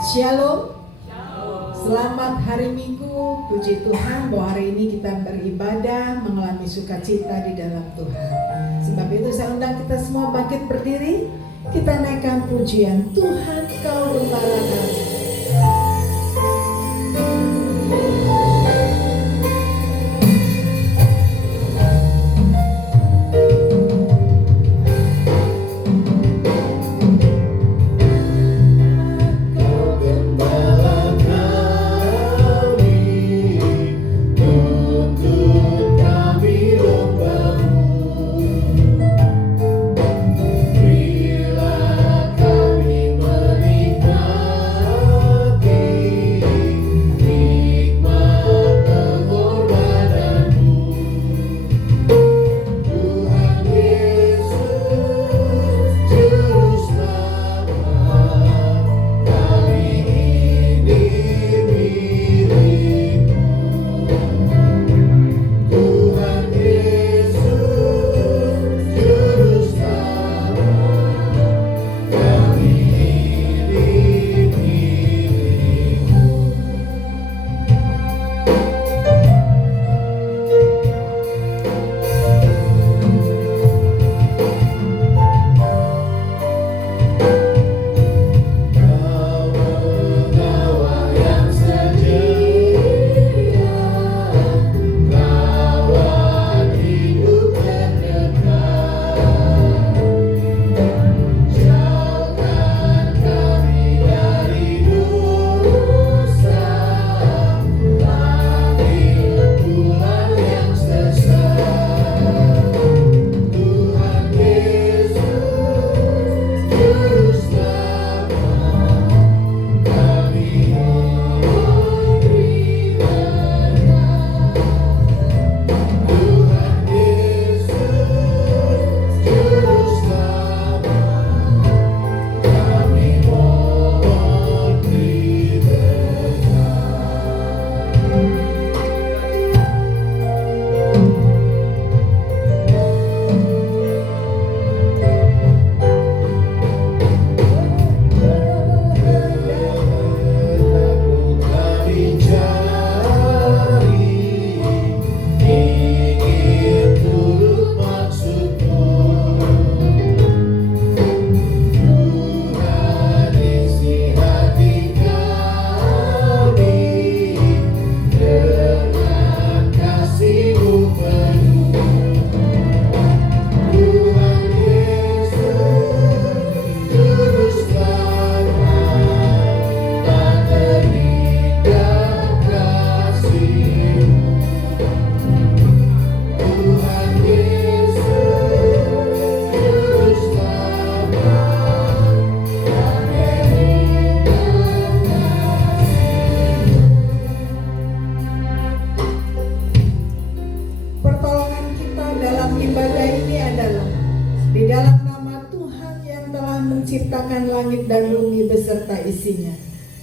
Shalom. Selamat hari Minggu. Puji Tuhan bahwa hari ini kita beribadah, mengalami sukacita di dalam Tuhan. Sebab itu saya undang kita semua bangkit berdiri. Kita naikkan pujian, Tuhan Kau Gembala kami.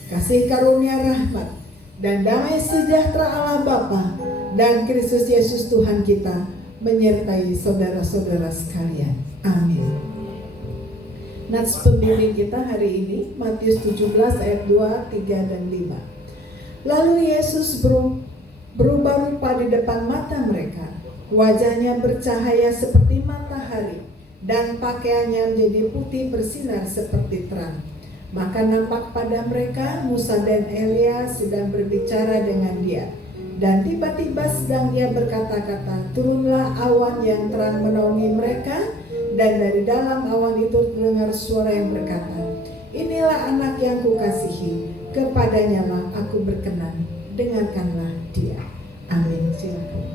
Kasih karunia rahmat dan damai sejahtera Allah Bapa dan Kristus Yesus Tuhan kita menyertai saudara-saudara sekalian. Amin. Nats pembimbing kita hari ini Matius 17 ayat 2, 3 dan 5. Lalu Yesus berubah rupa di depan mata mereka. Wajahnya bercahaya seperti matahari dan pakaiannya menjadi putih bersinar seperti terang. Maka nampak pada mereka Musa dan Elia sedang berbicara dengan dia. Dan tiba-tiba sedang dia berkata-kata, turunlah awan yang terang menaungi mereka. Dan dari dalam awan itu terdengar suara yang berkata, inilah anak yang kukasihi, kepadanya lah aku berkenan, dengarkanlah dia. Amin. Silakan.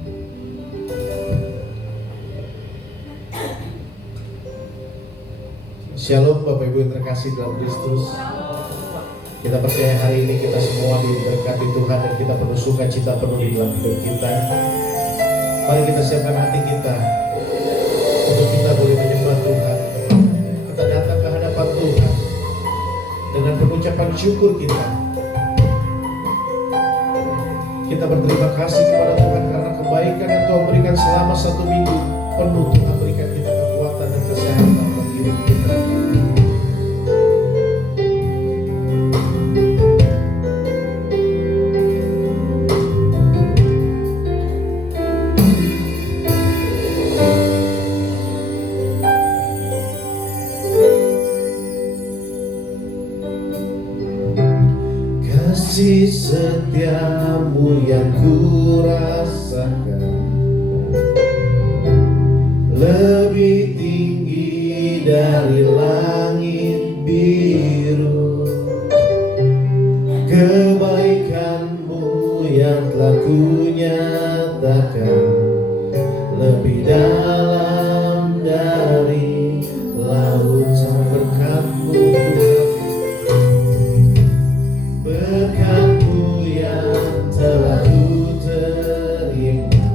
Shalom Bapak Ibu yang terkasih dalam Kristus. Kita percaya hari ini kita semua diberkati Tuhan dan kita penuh sukacita penuh di dalam hidup kita. Mari kita siapkan hati kita untuk kita boleh menyembah Tuhan. Kita datang ke hadapan Tuhan dengan pengucapan syukur kita. Kita berterima kasih kepada Tuhan karena kebaikan yang Tuhan berikan selama 1 minggu penuh. Tuhan berikan kita kekuatan dan kesehatan dalam hidup kita. kasih setiamu yang ku rasakan lebih tinggi dari langit biru. Kebaikanmu yang telah ku nyatakan lebih dalam dari lautan. Berkat-Mu Tuhan, berkat-Mu yang telah ku terima,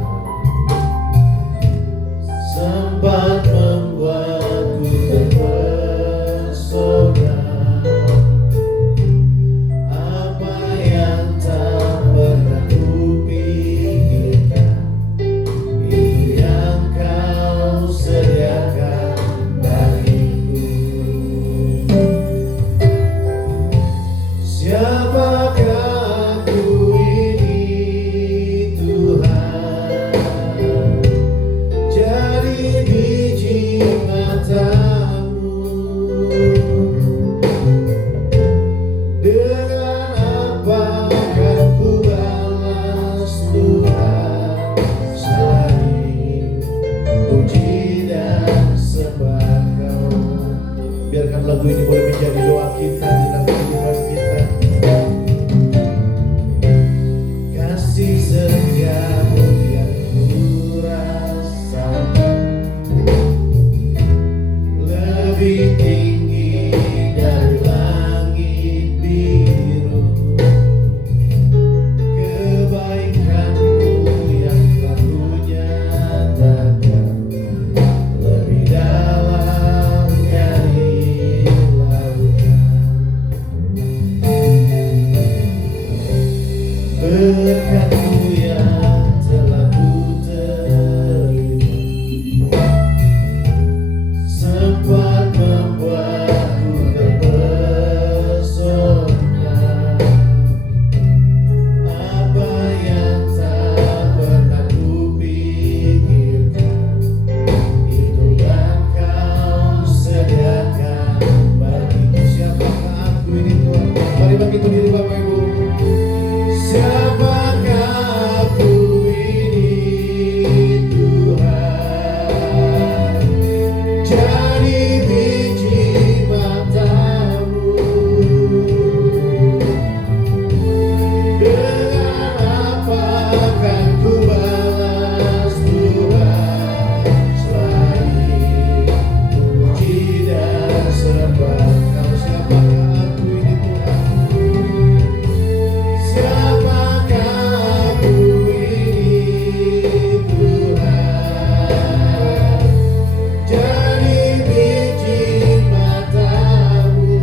sempat membuatku terpesona. Apa yang tak pernah ku pikirkan, itu yang Kau sediakan bagiku. Siapakah aku ini Tuhan, jadi biji mata-Mu. Dengan apa akan ku balas Tuhan, selain puji dan sembah Kau. Biarkan lagu ini boleh menjadi doa kita di dalam kehidupan kita. Kasih setiamu yang ku rasakan lebih tinggi dari langit biru. Kebaikan-Mu yang telah ku nyatakan lebih dalam dari lautan. Berkat-Mu yang telah ku terima, sempat membuatku terpesona. Apa yang tak pernah ku pikirkan, itu yang Kau sediakan bagiku. Siapakah aku ini Tuhan? Mari bangkit berdiri Bapak Ibu. Siapakah aku ini Tuhan, jadi biji mata-Mu. Dengan apa akan ku balas Tuhan, selain puji dan sembah Kau. Siapakah aku ini Tuhan? Siapakah aku ini Tuhan, jadi biji mata-Mu.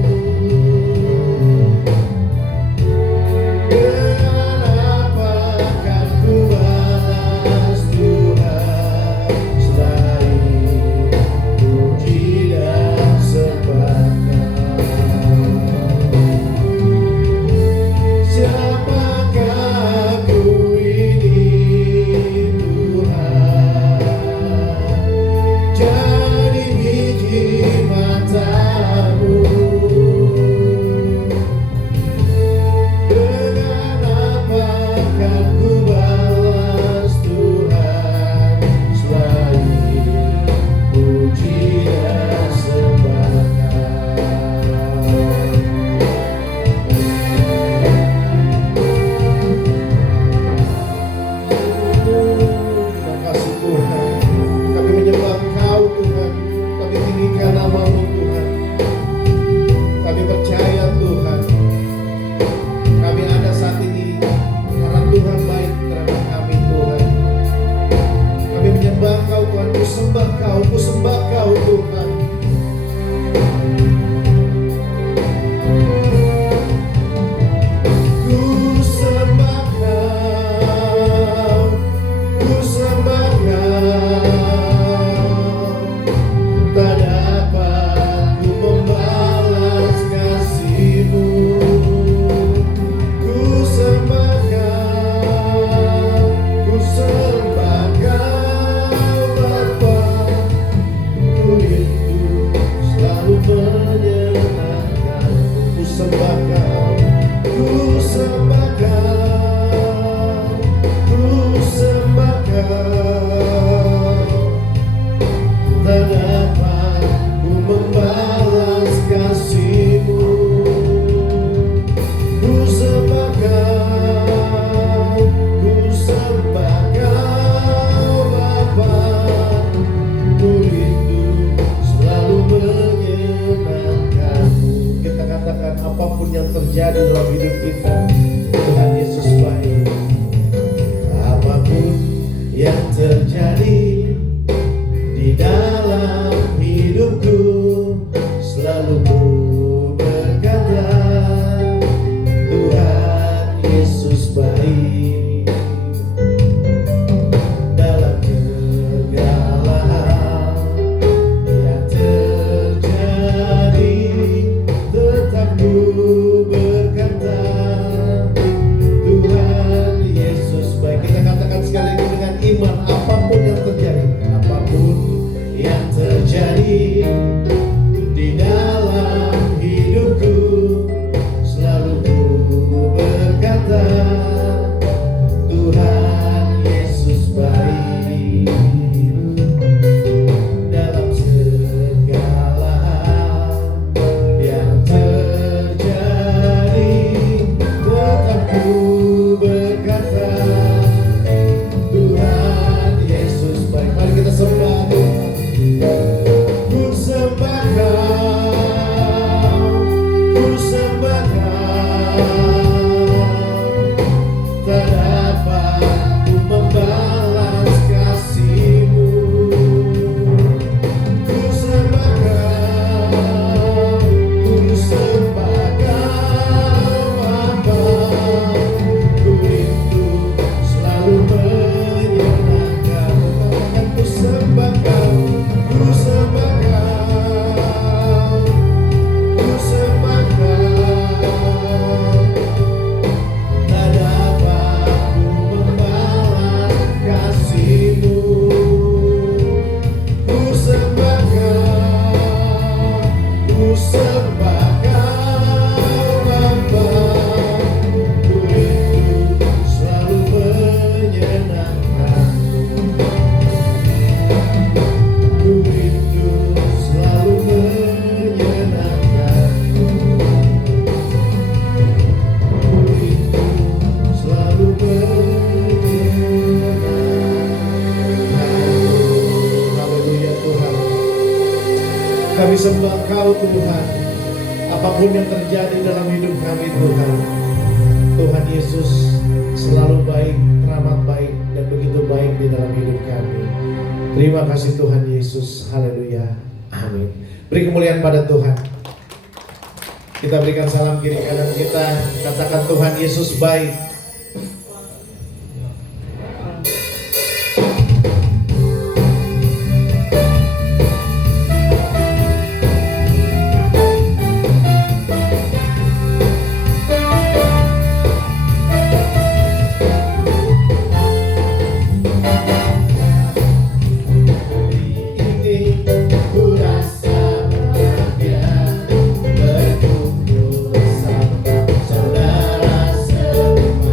Dengan apa akan ku balas Tuhan, selain puji dan sembah Kau. Siapakah aku ini Tuhan, jadi biji mata-Mu. Dengan apa akan ku balas Tuhan, selain puji dan sembah Kau. Terima kasih Tuhan, kami menyembah Engkau Tuhan, kami tinggikan nama-Mu Tuhan. Kami percaya Tuhan, kami ada saat ini karena Tuhan baik terhadap kami Tuhan. Kami menyembah Engkau Tuhan, ku sembah Kau, ku sembah Kau Tuhan. Ku sembah Kau, ku sembah Kau. Tak dapat ku membalas kasih-Mu. Ku sembah Kau, ku sembah Kau Bapa. Ku rindu selalu menyenangkan. Ku sembah Kau, ku sembah katakan apapun yang terjadi dalam hidup kita, Tuhan Yesus baik. Apapun yang terjadi di dalam hidupku, selalu ku berkata, Tuhan Yesus baik. Dalam segala hal yang terjadi, tetap ku berkata, Tuhan Yesus baik. Kita katakan sekali lagi dengan iman, apapun yang terjadi, apapun yang terjadi di dalam hidupku, selalu ku berkata, Tuhan Yesus baik. Dalam segala hal yang terjadi, tetap ku berkata, Tuhan Yesus baik. Mari kita sembah Tuhan. Ku sembah Kau, ku sembah Kau. Tak dapat ku membalas kasih-Mu. Ku sembah Kau, ku sembah Kau Bapa. Ku rindu selalu menyenangkan. Katakan ku sembah Kau, ku sembah Kau, ku sembah Kau. Tak dapat ku membalas kasih-Mu. Ku sembah Kau, ku sembah Kau Bapa. Ku rindu selalu menyenangkan. Ku rindu selalu menyenangkan. Ku rindu selalu menyenangkan. Haleluya Tuhan. Kami sembah Kau Tuhan. Apapun yang terjadi dalam hidup kami Tuhan, Tuhan Yesus selalu baik, teramat baik, dan begitu baik di dalam hidup kami. Terima kasih Tuhan Yesus. Haleluya. Amin. Beri kemuliaan pada Tuhan. Kita berikan salam kiri kanan kita. Katakan Tuhan Yesus baik. Ini ku rasa bahagia berkumpul bersama saudara semua.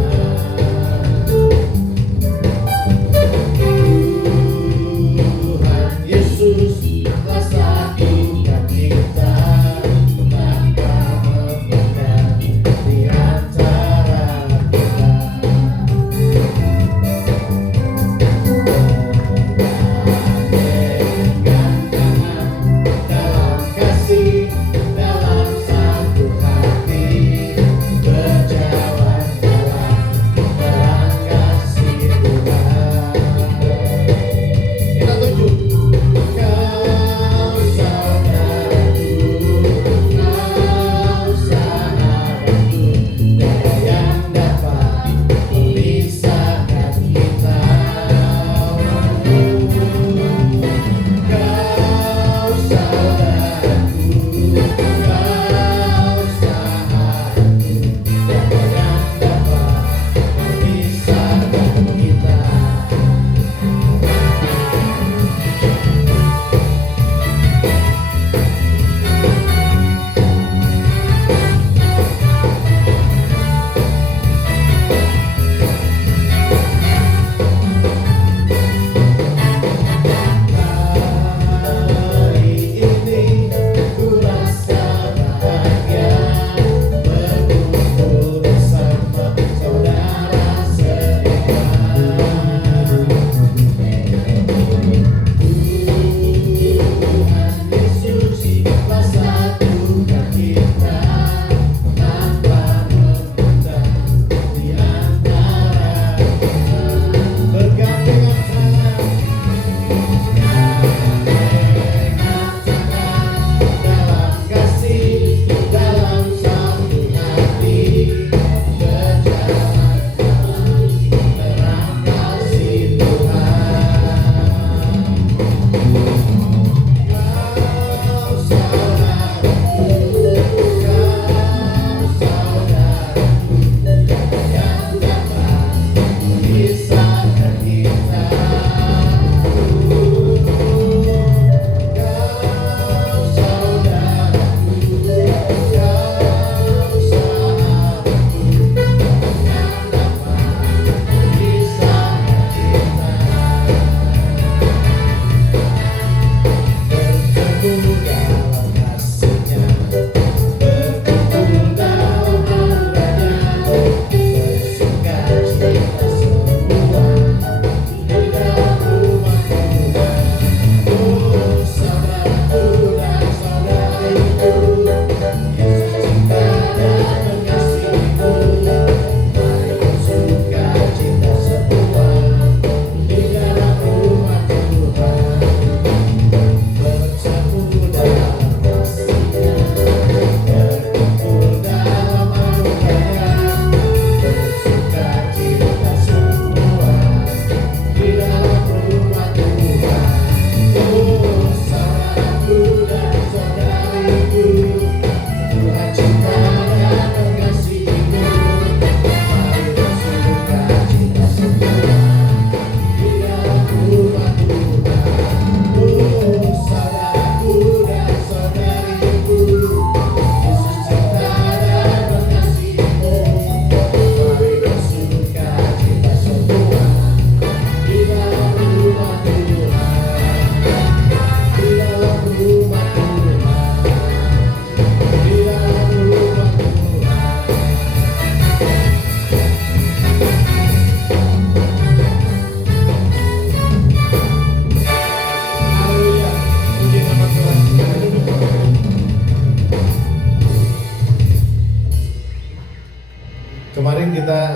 Kemarin kita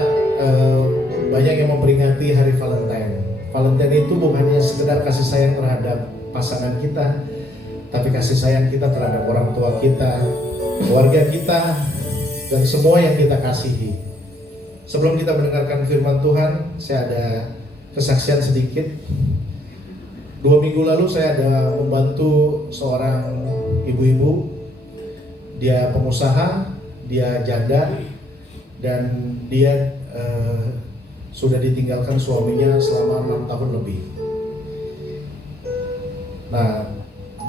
banyak yang memperingati hari Valentine. Valentine itu bukannya sekedar kasih sayang terhadap pasangan kita, tapi kasih sayang kita terhadap orang tua kita, keluarga kita, dan semua yang kita kasihi. Sebelum kita mendengarkan firman Tuhan, saya ada kesaksian sedikit. 2 minggu lalu saya ada membantu seorang ibu-ibu. Dia pengusaha, dia janda, dan dia sudah ditinggalkan suaminya selama 6 tahun lebih. Nah,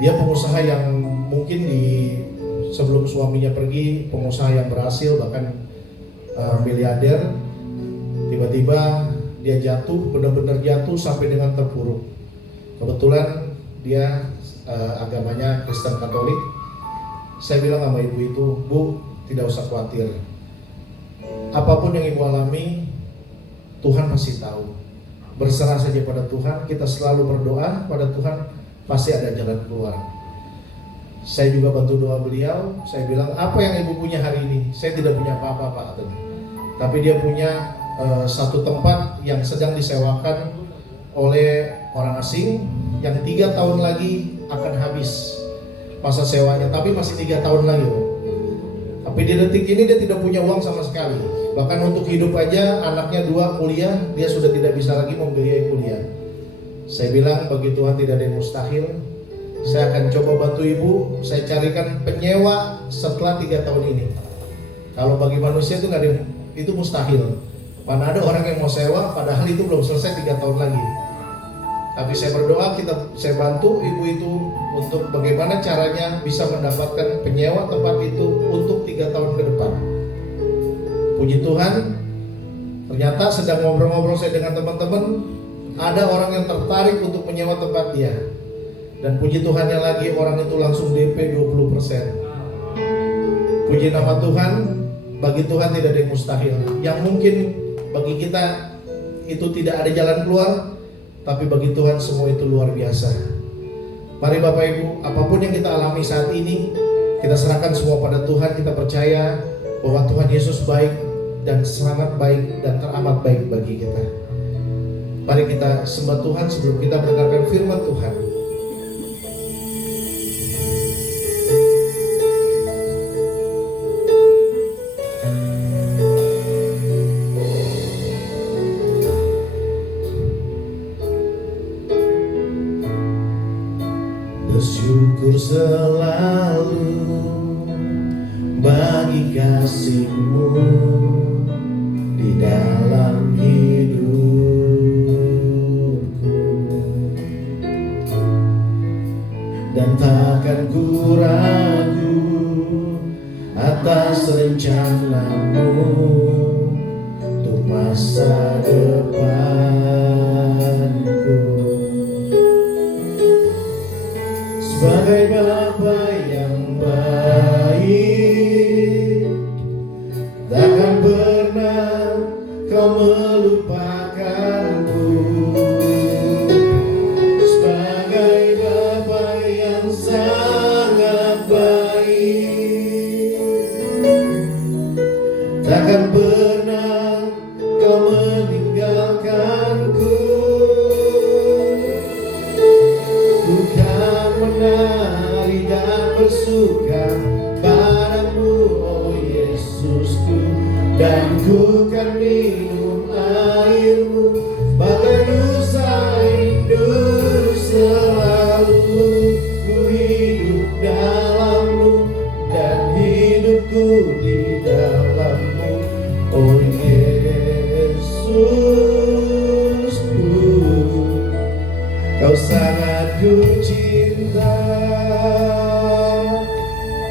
dia pengusaha yang mungkin sebelum suaminya pergi, pengusaha yang berhasil, bahkan miliarder. Tiba-tiba dia jatuh, benar-benar jatuh sampai dengan terpuruk. Kebetulan dia agamanya Kristen Katolik. Saya bilang sama ibu itu, Bu, tidak usah khawatir. Apapun yang ibu alami, Tuhan masih tahu. Berserah saja pada Tuhan, kita selalu berdoa pada Tuhan, pasti ada jalan keluar. Saya juga bantu doa beliau. Saya bilang, apa yang ibu punya hari ini? Saya tidak punya apa-apa, Pak. Tapi dia punya satu tempat yang sedang disewakan oleh orang asing yang 3 tahun lagi akan habis masa sewanya, tapi masih 3 tahun lagi. Tapi di detik ini dia tidak punya uang sama sekali. Bahkan untuk hidup aja, anaknya 2 kuliah, dia sudah tidak bisa lagi membiayai kuliah. Saya bilang, bagi Tuhan tidak ada yang mustahil. Saya akan coba bantu ibu, saya carikan penyewa setelah 3 tahun ini. Kalau bagi manusia itu nggak ada, itu mustahil. Mana ada orang yang mau sewa, padahal itu belum selesai 3 tahun lagi. Tapi saya berdoa, saya bantu ibu itu untuk bagaimana caranya bisa mendapatkan penyewa tempat itu untuk 3 tahun ke depan. Puji Tuhan, ternyata sedang ngobrol-ngobrol saya dengan teman-teman, ada orang yang tertarik untuk menyewa tempat dia. Dan puji Tuhannya lagi, orang itu langsung DP 20%. Puji nama Tuhan, bagi Tuhan tidak ada yang mustahil. Yang mungkin bagi kita itu tidak ada jalan keluar, tapi bagi Tuhan semua itu luar biasa. Mari Bapak Ibu, apapun yang kita alami saat ini, kita serahkan semua pada Tuhan. Kita percaya bahwa Tuhan Yesus baik dan sangat baik dan teramat baik bagi kita. Mari kita sembah Tuhan sebelum kita mendengarkan firman Tuhan. Bersyukur selalu bagi kasih-Mu di dalam hidupku, dan takkan ku ragu atas rencana-Mu untuk masa depanku. Sebagai Bapa yang baik, takkan pernah Kau melupakanku. Sebagai Bapa yang sangat baik, takkan pernah Kau meninggalkanku. Menari dan bersuka padamu, oh Yesusku, dan ku kan minum air-Mu bagai nusa hidup selalu. Ku hidup dalam-Mu dan hidupku di dalam-Mu, oh Yesusku, Kau sangat ku cinta.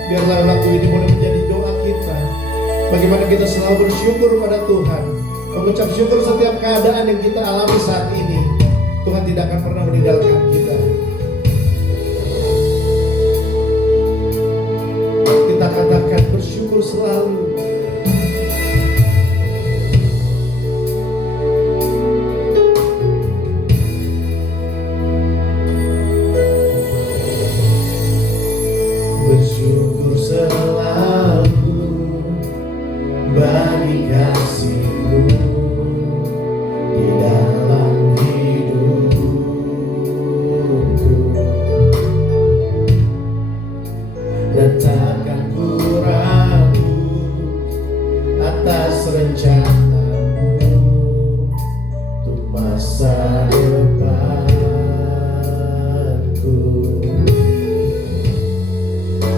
Biarlah waktu ini boleh menjadi doa kita. Bagaimana kita selalu bersyukur pada Tuhan, mengucap syukur setiap keadaan yang kita alami saat ini. Tuhan tidak akan pernah meninggalkan kita. Kita katakan bersyukur selalu. Bersyukur selalu bagi kasih kasih-Mu di dalam hidupku, dan takkan ku ragu atas rencana-Mu untuk masa depanku.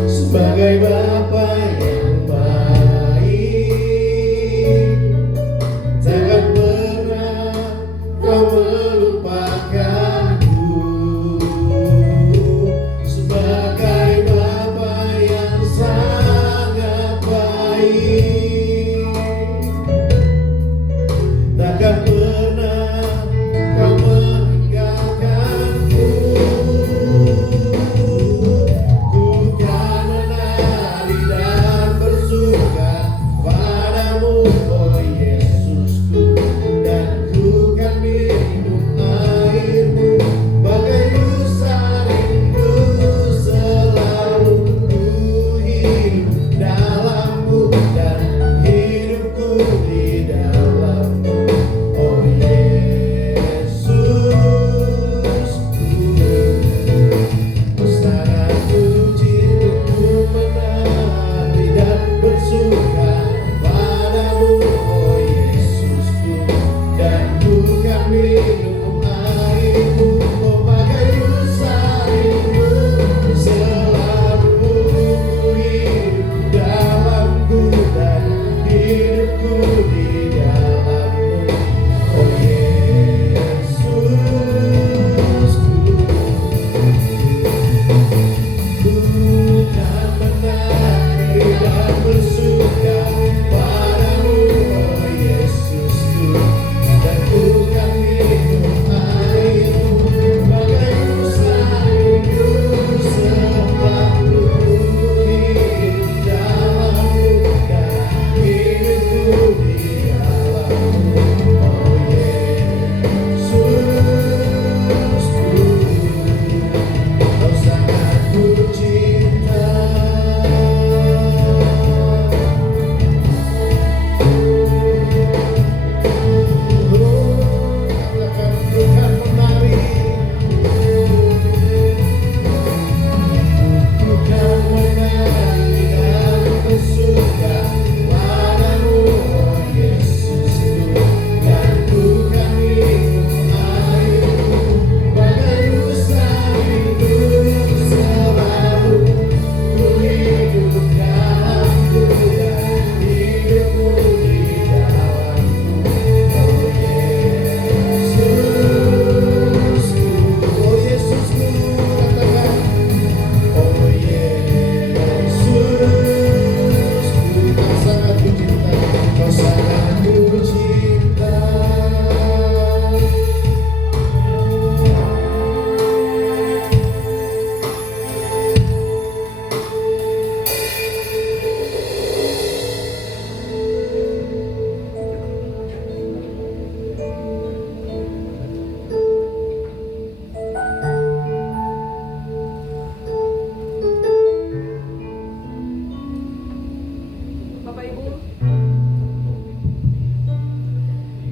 Sebagai Bapa yang baik, takkan pernah Kau melupakanku. Sebagai Bapa yang sangat baik, takkan pernah Kau meninggalkanku. Ku kan menari dan bersuka padamu, oh Yesusku, dan ku kan minum air-Mu bagai lusa rindu. Selalu ku hidup dalam-Mu dan hidupku di dalam-Mu, oh Yesusku. Sangat puji-Ku menari dan bersuka padamu, oh Yesusku, dan ku kan minum air-Mu, oh bagai lusa rindu. Selalu ku hidup dalam-Ku dan hidupku di dalam-Mu, oh Yesusku. Ku kan menari dan bersuka padamu, oh Yesusku, dan ku kan minum air-Mu bagai lusa rindu. Selalu ku hidup dalam-Mu dan hidupku di dalam-Mu, oh Yesusku. Kau sangat ku cinta. Ku kan menari, ku kan menari dan bersuka padamu, oh Yesusku, dan ku kan minum air-Mu bagai lusa rindu. Selalu ku hidup dalam-Ku dan hidupku di dalam-Mu, oh Yesusku. Oh Yesusku, katakan, oh Yesusku, Kau sangat ku cinta, Kau sangat ku cinta.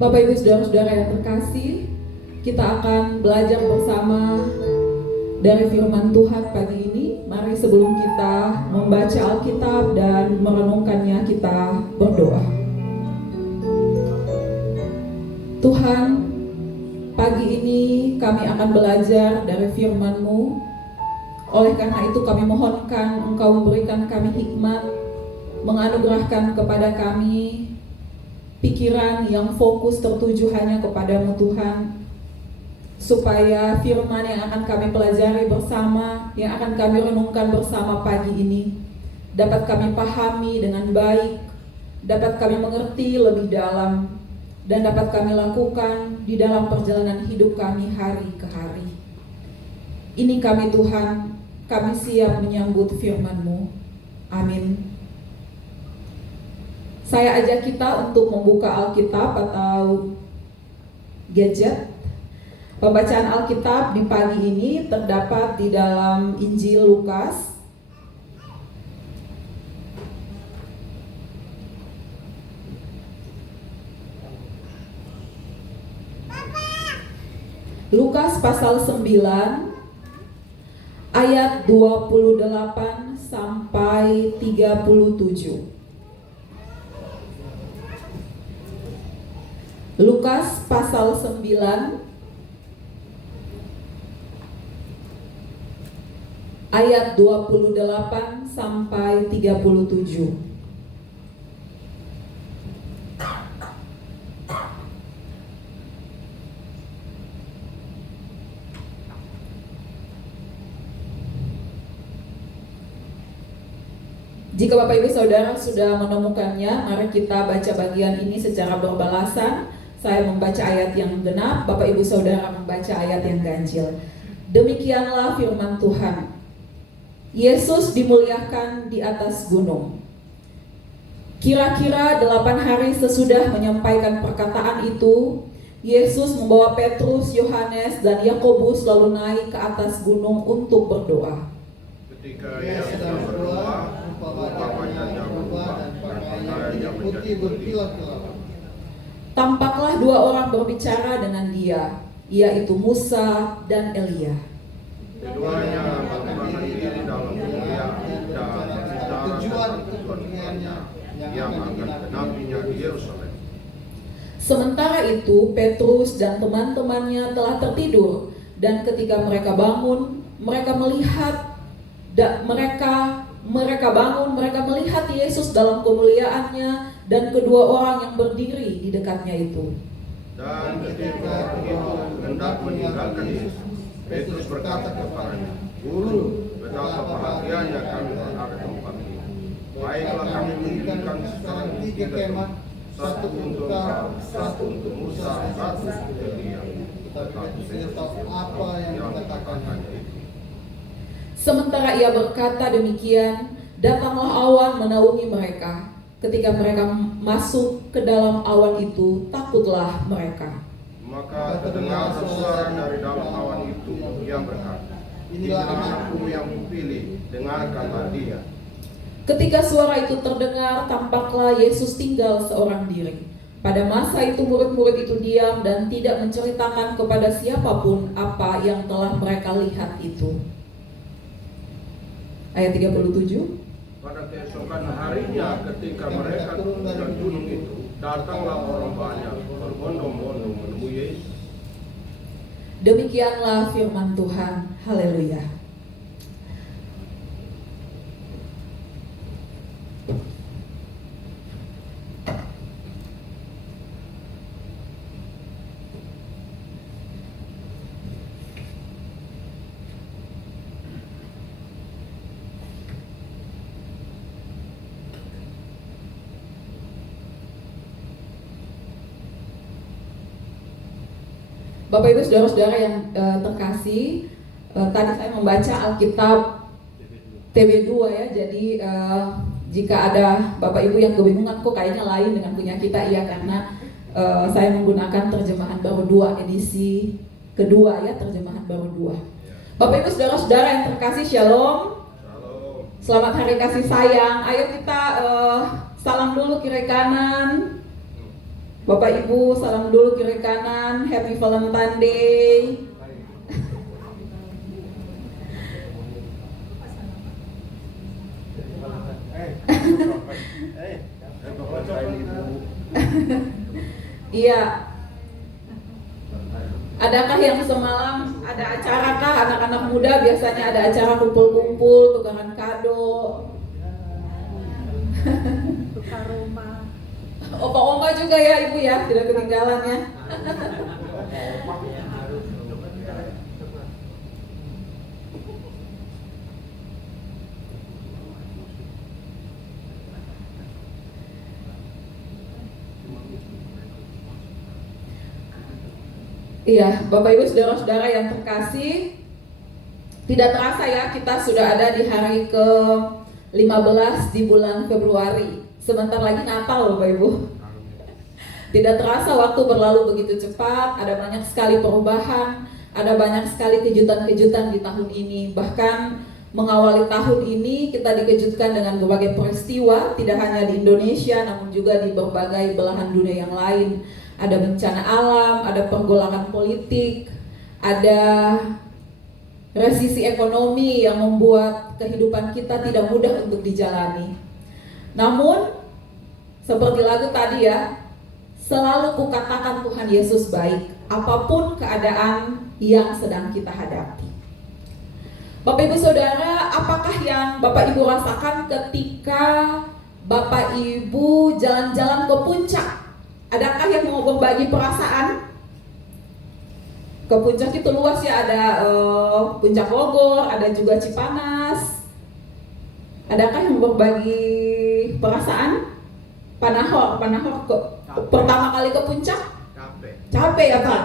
Bapak Ibu Saudara-saudara yang terkasih, kita akan belajar bersama dari firman Tuhan pagi ini. Mari sebelum kita membaca Alkitab dan merenungkannya, kita berdoa. Tuhan, pagi ini kami akan belajar dari firman-Mu. Oleh karena itu kami mohonkan Engkau memberikan kami hikmat, menganugerahkan kepada kami pikiran yang fokus tertuju hanya kepadamu Tuhan, supaya firman yang akan kami pelajari bersama, yang akan kami renungkan bersama pagi ini, dapat kami pahami dengan baik, dapat kami mengerti lebih dalam, dan dapat kami lakukan di dalam perjalanan hidup kami hari ke hari. Ini kami Tuhan, kami siap menyambut firman-Mu. Amin. Saya ajak kita untuk membuka Alkitab atau gadget. Pembacaan Alkitab di pagi ini terdapat di dalam Injil Lukas Lukas pasal 9 ayat 28 sampai 37. Lukas pasal 9 ayat 28 sampai 37. Jika Bapak Ibu Saudara sudah menemukannya, mari kita baca bagian ini secara berbalasan. Saya membaca ayat yang genap, Bapak Ibu Saudara membaca ayat yang ganjil. Demikianlah firman Tuhan. Yesus dimuliakan di atas gunung. Kira-kira 8 hari sesudah menyampaikan perkataan itu, Yesus membawa Petrus, Yohanes, dan Yakobus lalu naik ke atas gunung untuk berdoa. Ketika ia sedang berdoa, wajahnya berubah dan pakaiannya putih berkilau-kilau. Tampaklah 2 orang berbicara dengan dia, yaitu Musa dan Elia. Keduanya mengembangkan diri dalam kemuliaan dan bicara tentang tujuannya yang akan genapinya di Yerusalem. Sementara itu Petrus dan teman-temannya telah tertidur, dan ketika mereka bangun, mereka melihat Yesus dalam kemuliaannya dan kedua orang yang berdiri di dekatnya itu. Dan ketika itu hendak meninggalkan Yesus, Petrus berkata kepadanya, Guru, betapa bahagianya kami berada di tempat ini. Baiklah kami mendirikan sekarang 3 kemah, satu untuk kau, satu untuk Musa, satu untuk Elia. Tetapi saya tahu apa yang dikatakannya itu. Sementara ia berkata demikian, datanglah awan menaungi mereka. Ketika mereka masuk ke dalam awan itu, takutlah mereka. Maka terdengar suara dari dalam awan itu yang berkata, Inilah anakku yang kupilih, dengarkanlah dia. Ketika suara itu terdengar, tampaklah Yesus tinggal seorang diri. Pada masa itu murid-murid itu diam dan tidak menceritakan kepada siapapun apa yang telah mereka lihat itu. Ayat 37. Pada keesokan harinya ketika mereka turun dari gunung itu, datanglah orang banyak berbondong-bondong menemui Yesus. Demikianlah firman Tuhan. Haleluya. Bapak Ibu Saudara-saudara yang terkasih, tadi saya membaca Alkitab TB2 ya. Jadi jika ada Bapak Ibu yang kebingungan kok kayaknya lain dengan punya kita, ya karena saya menggunakan terjemahan baru 2 edisi kedua ya, terjemahan baru 2. Bapak Ibu Saudara-saudara yang terkasih, Shalom. Selamat hari kasih sayang. Ayo kita salam dulu kiri kanan. Bapak Ibu salam dulu kiri kanan. Happy Valentine Day. Iya. Adakah yang semalam ada acara kah anak-anak muda? Biasanya ada acara kumpul-kumpul, tukaran kado. Tukar rumah. Opa-oma juga ya Ibu ya, tidak ketinggalan ya. Iya, Bapak Ibu Saudara-saudara yang terkasih, tidak terasa ya kita sudah ada di hari ke-15 di bulan Februari. Sebentar lagi Natal Bapak Ibu. Tidak terasa waktu berlalu begitu cepat, ada banyak sekali perubahan, ada banyak sekali kejutan-kejutan di tahun ini. Bahkan mengawali tahun ini kita dikejutkan dengan berbagai peristiwa, tidak hanya di Indonesia namun juga di berbagai belahan dunia yang lain. Ada bencana alam, ada pergolakan politik, ada resisi ekonomi yang membuat kehidupan kita tidak mudah untuk dijalani. Namun, seperti lagu tadi ya, selalu kukatakan Tuhan Yesus baik, apapun keadaan yang sedang kita hadapi. Bapak Ibu Saudara, apakah yang Bapak Ibu rasakan ketika Bapak Ibu jalan-jalan ke puncak? Adakah yang mau berbagi perasaan? Ke puncak itu luas ya, ada Puncak Bogor, ada juga Cipanas. Adakah yang berbagi perasaan? Panahor pertama kali ke puncak? Capek ya Pak?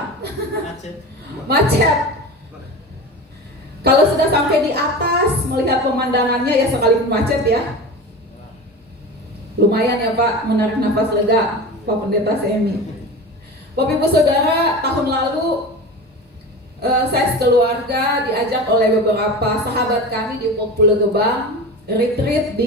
Macet. Kalau sudah sampai di atas, melihat pemandangannya ya sekalipun macet ya, lumayan ya Pak, menarik nafas lega Pak Pendeta Semi. Bapak Ibu Saudara, tahun lalu saya sekeluarga diajak oleh beberapa sahabat kami di Pulau Gebang retreat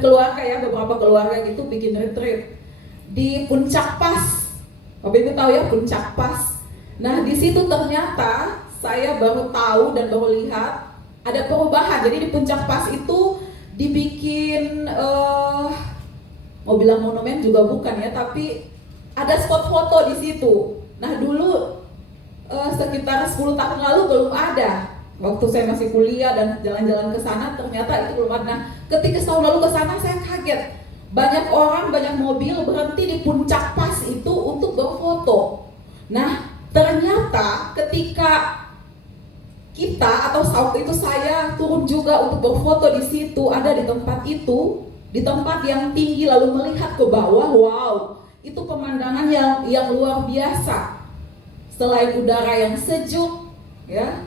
keluarga ya, beberapa keluarga gitu bikin retreat di Puncak Pas. Bapak Ibu tahu ya Puncak Pas. Nah di situ ternyata saya baru tahu dan baru lihat ada perubahan. Jadi di Puncak Pas itu dibikin mau bilang monumen juga bukan ya, tapi ada spot foto di situ. Nah dulu sekitar 10 tahun lalu belum ada. Waktu saya masih kuliah dan jalan-jalan ke sana ternyata itu belum ada. Nah, ketika setahun lalu ke sana saya kaget. Banyak orang, banyak mobil berhenti di Puncak Pas itu untuk berfoto. Nah, ternyata ketika kita atau saat itu saya turun juga untuk berfoto di situ, ada di tempat itu, di tempat yang tinggi lalu melihat ke bawah, wow, itu pemandangan yang luar biasa. Selain udara yang sejuk, ya,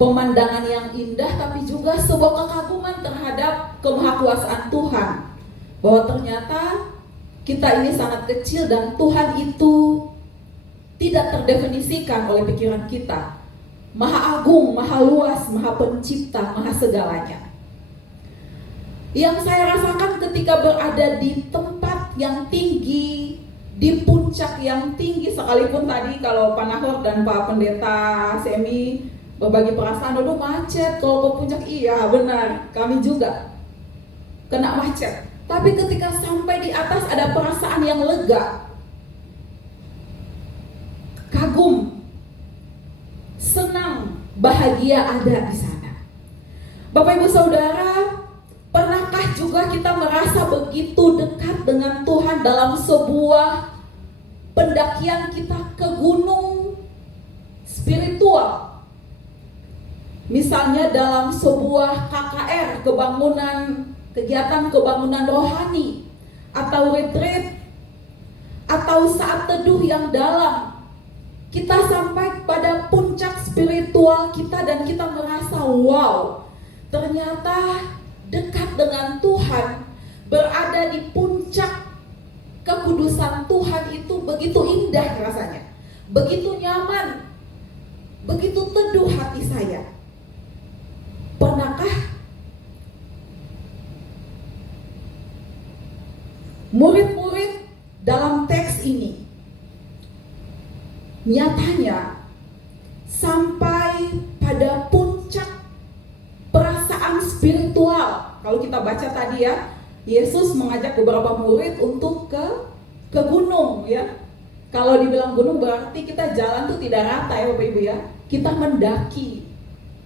pemandangan yang indah, tapi juga sebuah kekaguman terhadap kemahakuasaan Tuhan. Bahwa ternyata kita ini sangat kecil dan Tuhan itu tidak terdefinisikan oleh pikiran kita. Maha agung, maha luas, maha pencipta, maha segalanya. Yang saya rasakan ketika berada di tempat yang tinggi, di puncak yang tinggi, sekalipun tadi kalau Pak Nahor dan Pak Pendeta Semi berbagi perasaan, aduh macet kalau ke puncak, iya benar, kami juga kena macet. Tapi ketika sampai di atas ada perasaan yang lega, kagum, senang, bahagia ada di sana. Bapak Ibu Saudara, pernahkah juga kita merasa begitu dekat dengan Tuhan dalam sebuah pendakian kita ke gunung spiritual? Misalnya dalam sebuah KKR, kegiatan kebangunan rohani, atau retreat, atau saat teduh yang dalam. Kita sampai pada puncak spiritual kita dan kita merasa wow, ternyata dekat dengan Tuhan, berada di puncak kekudusan Tuhan itu begitu indah rasanya, begitu nyaman, begitu teduh hati saya. Pernahkah murid-murid dalam teks ini nyatanya sampai pada puncak perasaan spiritual? Kalau kita baca tadi ya, Yesus mengajak beberapa murid untuk ke gunung ya. Kalau dibilang gunung berarti kita jalan tuh tidak rata ya Bapak Ibu ya. Kita mendaki.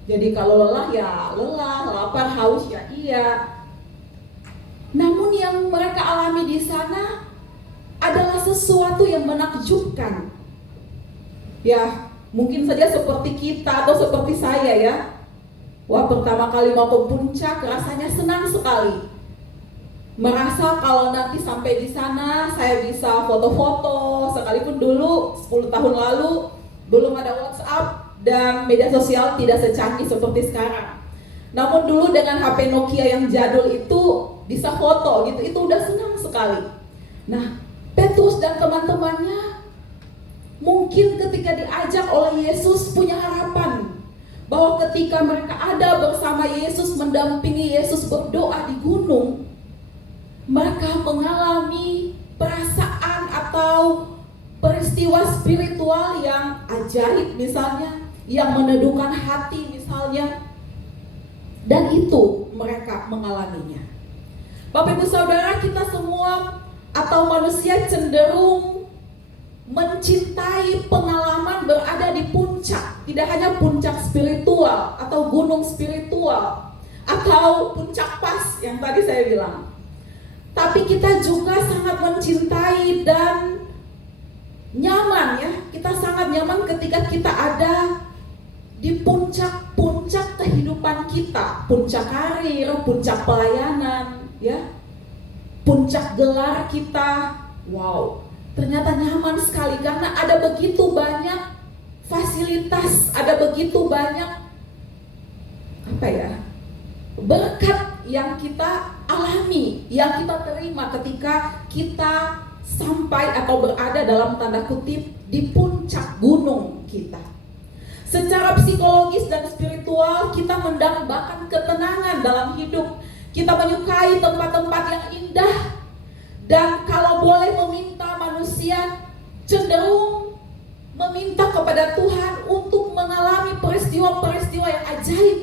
Jadi kalau lelah ya lelah, lapar, haus ya iya. Namun yang mereka alami di sana adalah sesuatu yang menakjubkan. Ya, mungkin saja seperti kita atau seperti saya ya. Wah, pertama kali mau ke puncak rasanya senang sekali. Merasa kalau nanti sampai di sana saya bisa foto-foto, sekalipun dulu 10 tahun lalu belum ada WhatsApp dan media sosial tidak secanggih seperti sekarang. Namun dulu dengan HP Nokia yang jadul itu bisa foto gitu, itu udah senang sekali. Nah, Petrus dan teman-temannya mungkin ketika diajak oleh Yesus punya harapan bahwa ketika mereka ada bersama Yesus, mendampingi Yesus berdoa di gunung, mereka mengalami perasaan atau peristiwa peristiwa spiritual yang ajaib misalnya, yang meneduhkan hati misalnya, dan itu mereka mengalaminya. Bapak Ibu Saudara, kita semua atau manusia cenderung mencintai pengalaman berada di puncak, tidak hanya puncak spiritual atau gunung spiritual atau puncak pas yang tadi saya bilang, tapi kita juga sangat mencintai dan nyaman ya, kita sangat nyaman ketika kita ada di puncak-puncak kehidupan kita, puncak karir, puncak pelayanan ya, puncak gelar kita. Wow, ternyata nyaman sekali karena ada begitu banyak fasilitas, ada begitu banyak berkat yang kita alami, yang kita terima ketika kita sampai atau berada dalam tanda kutip di puncak gunung kita. Secara psikologis dan spiritual kita mendambakan ketenangan dalam hidup. Kita menyukai tempat-tempat yang indah, dan kalau boleh meminta, manusia cenderung meminta kepada Tuhan untuk mengalami peristiwa-peristiwa yang ajaib.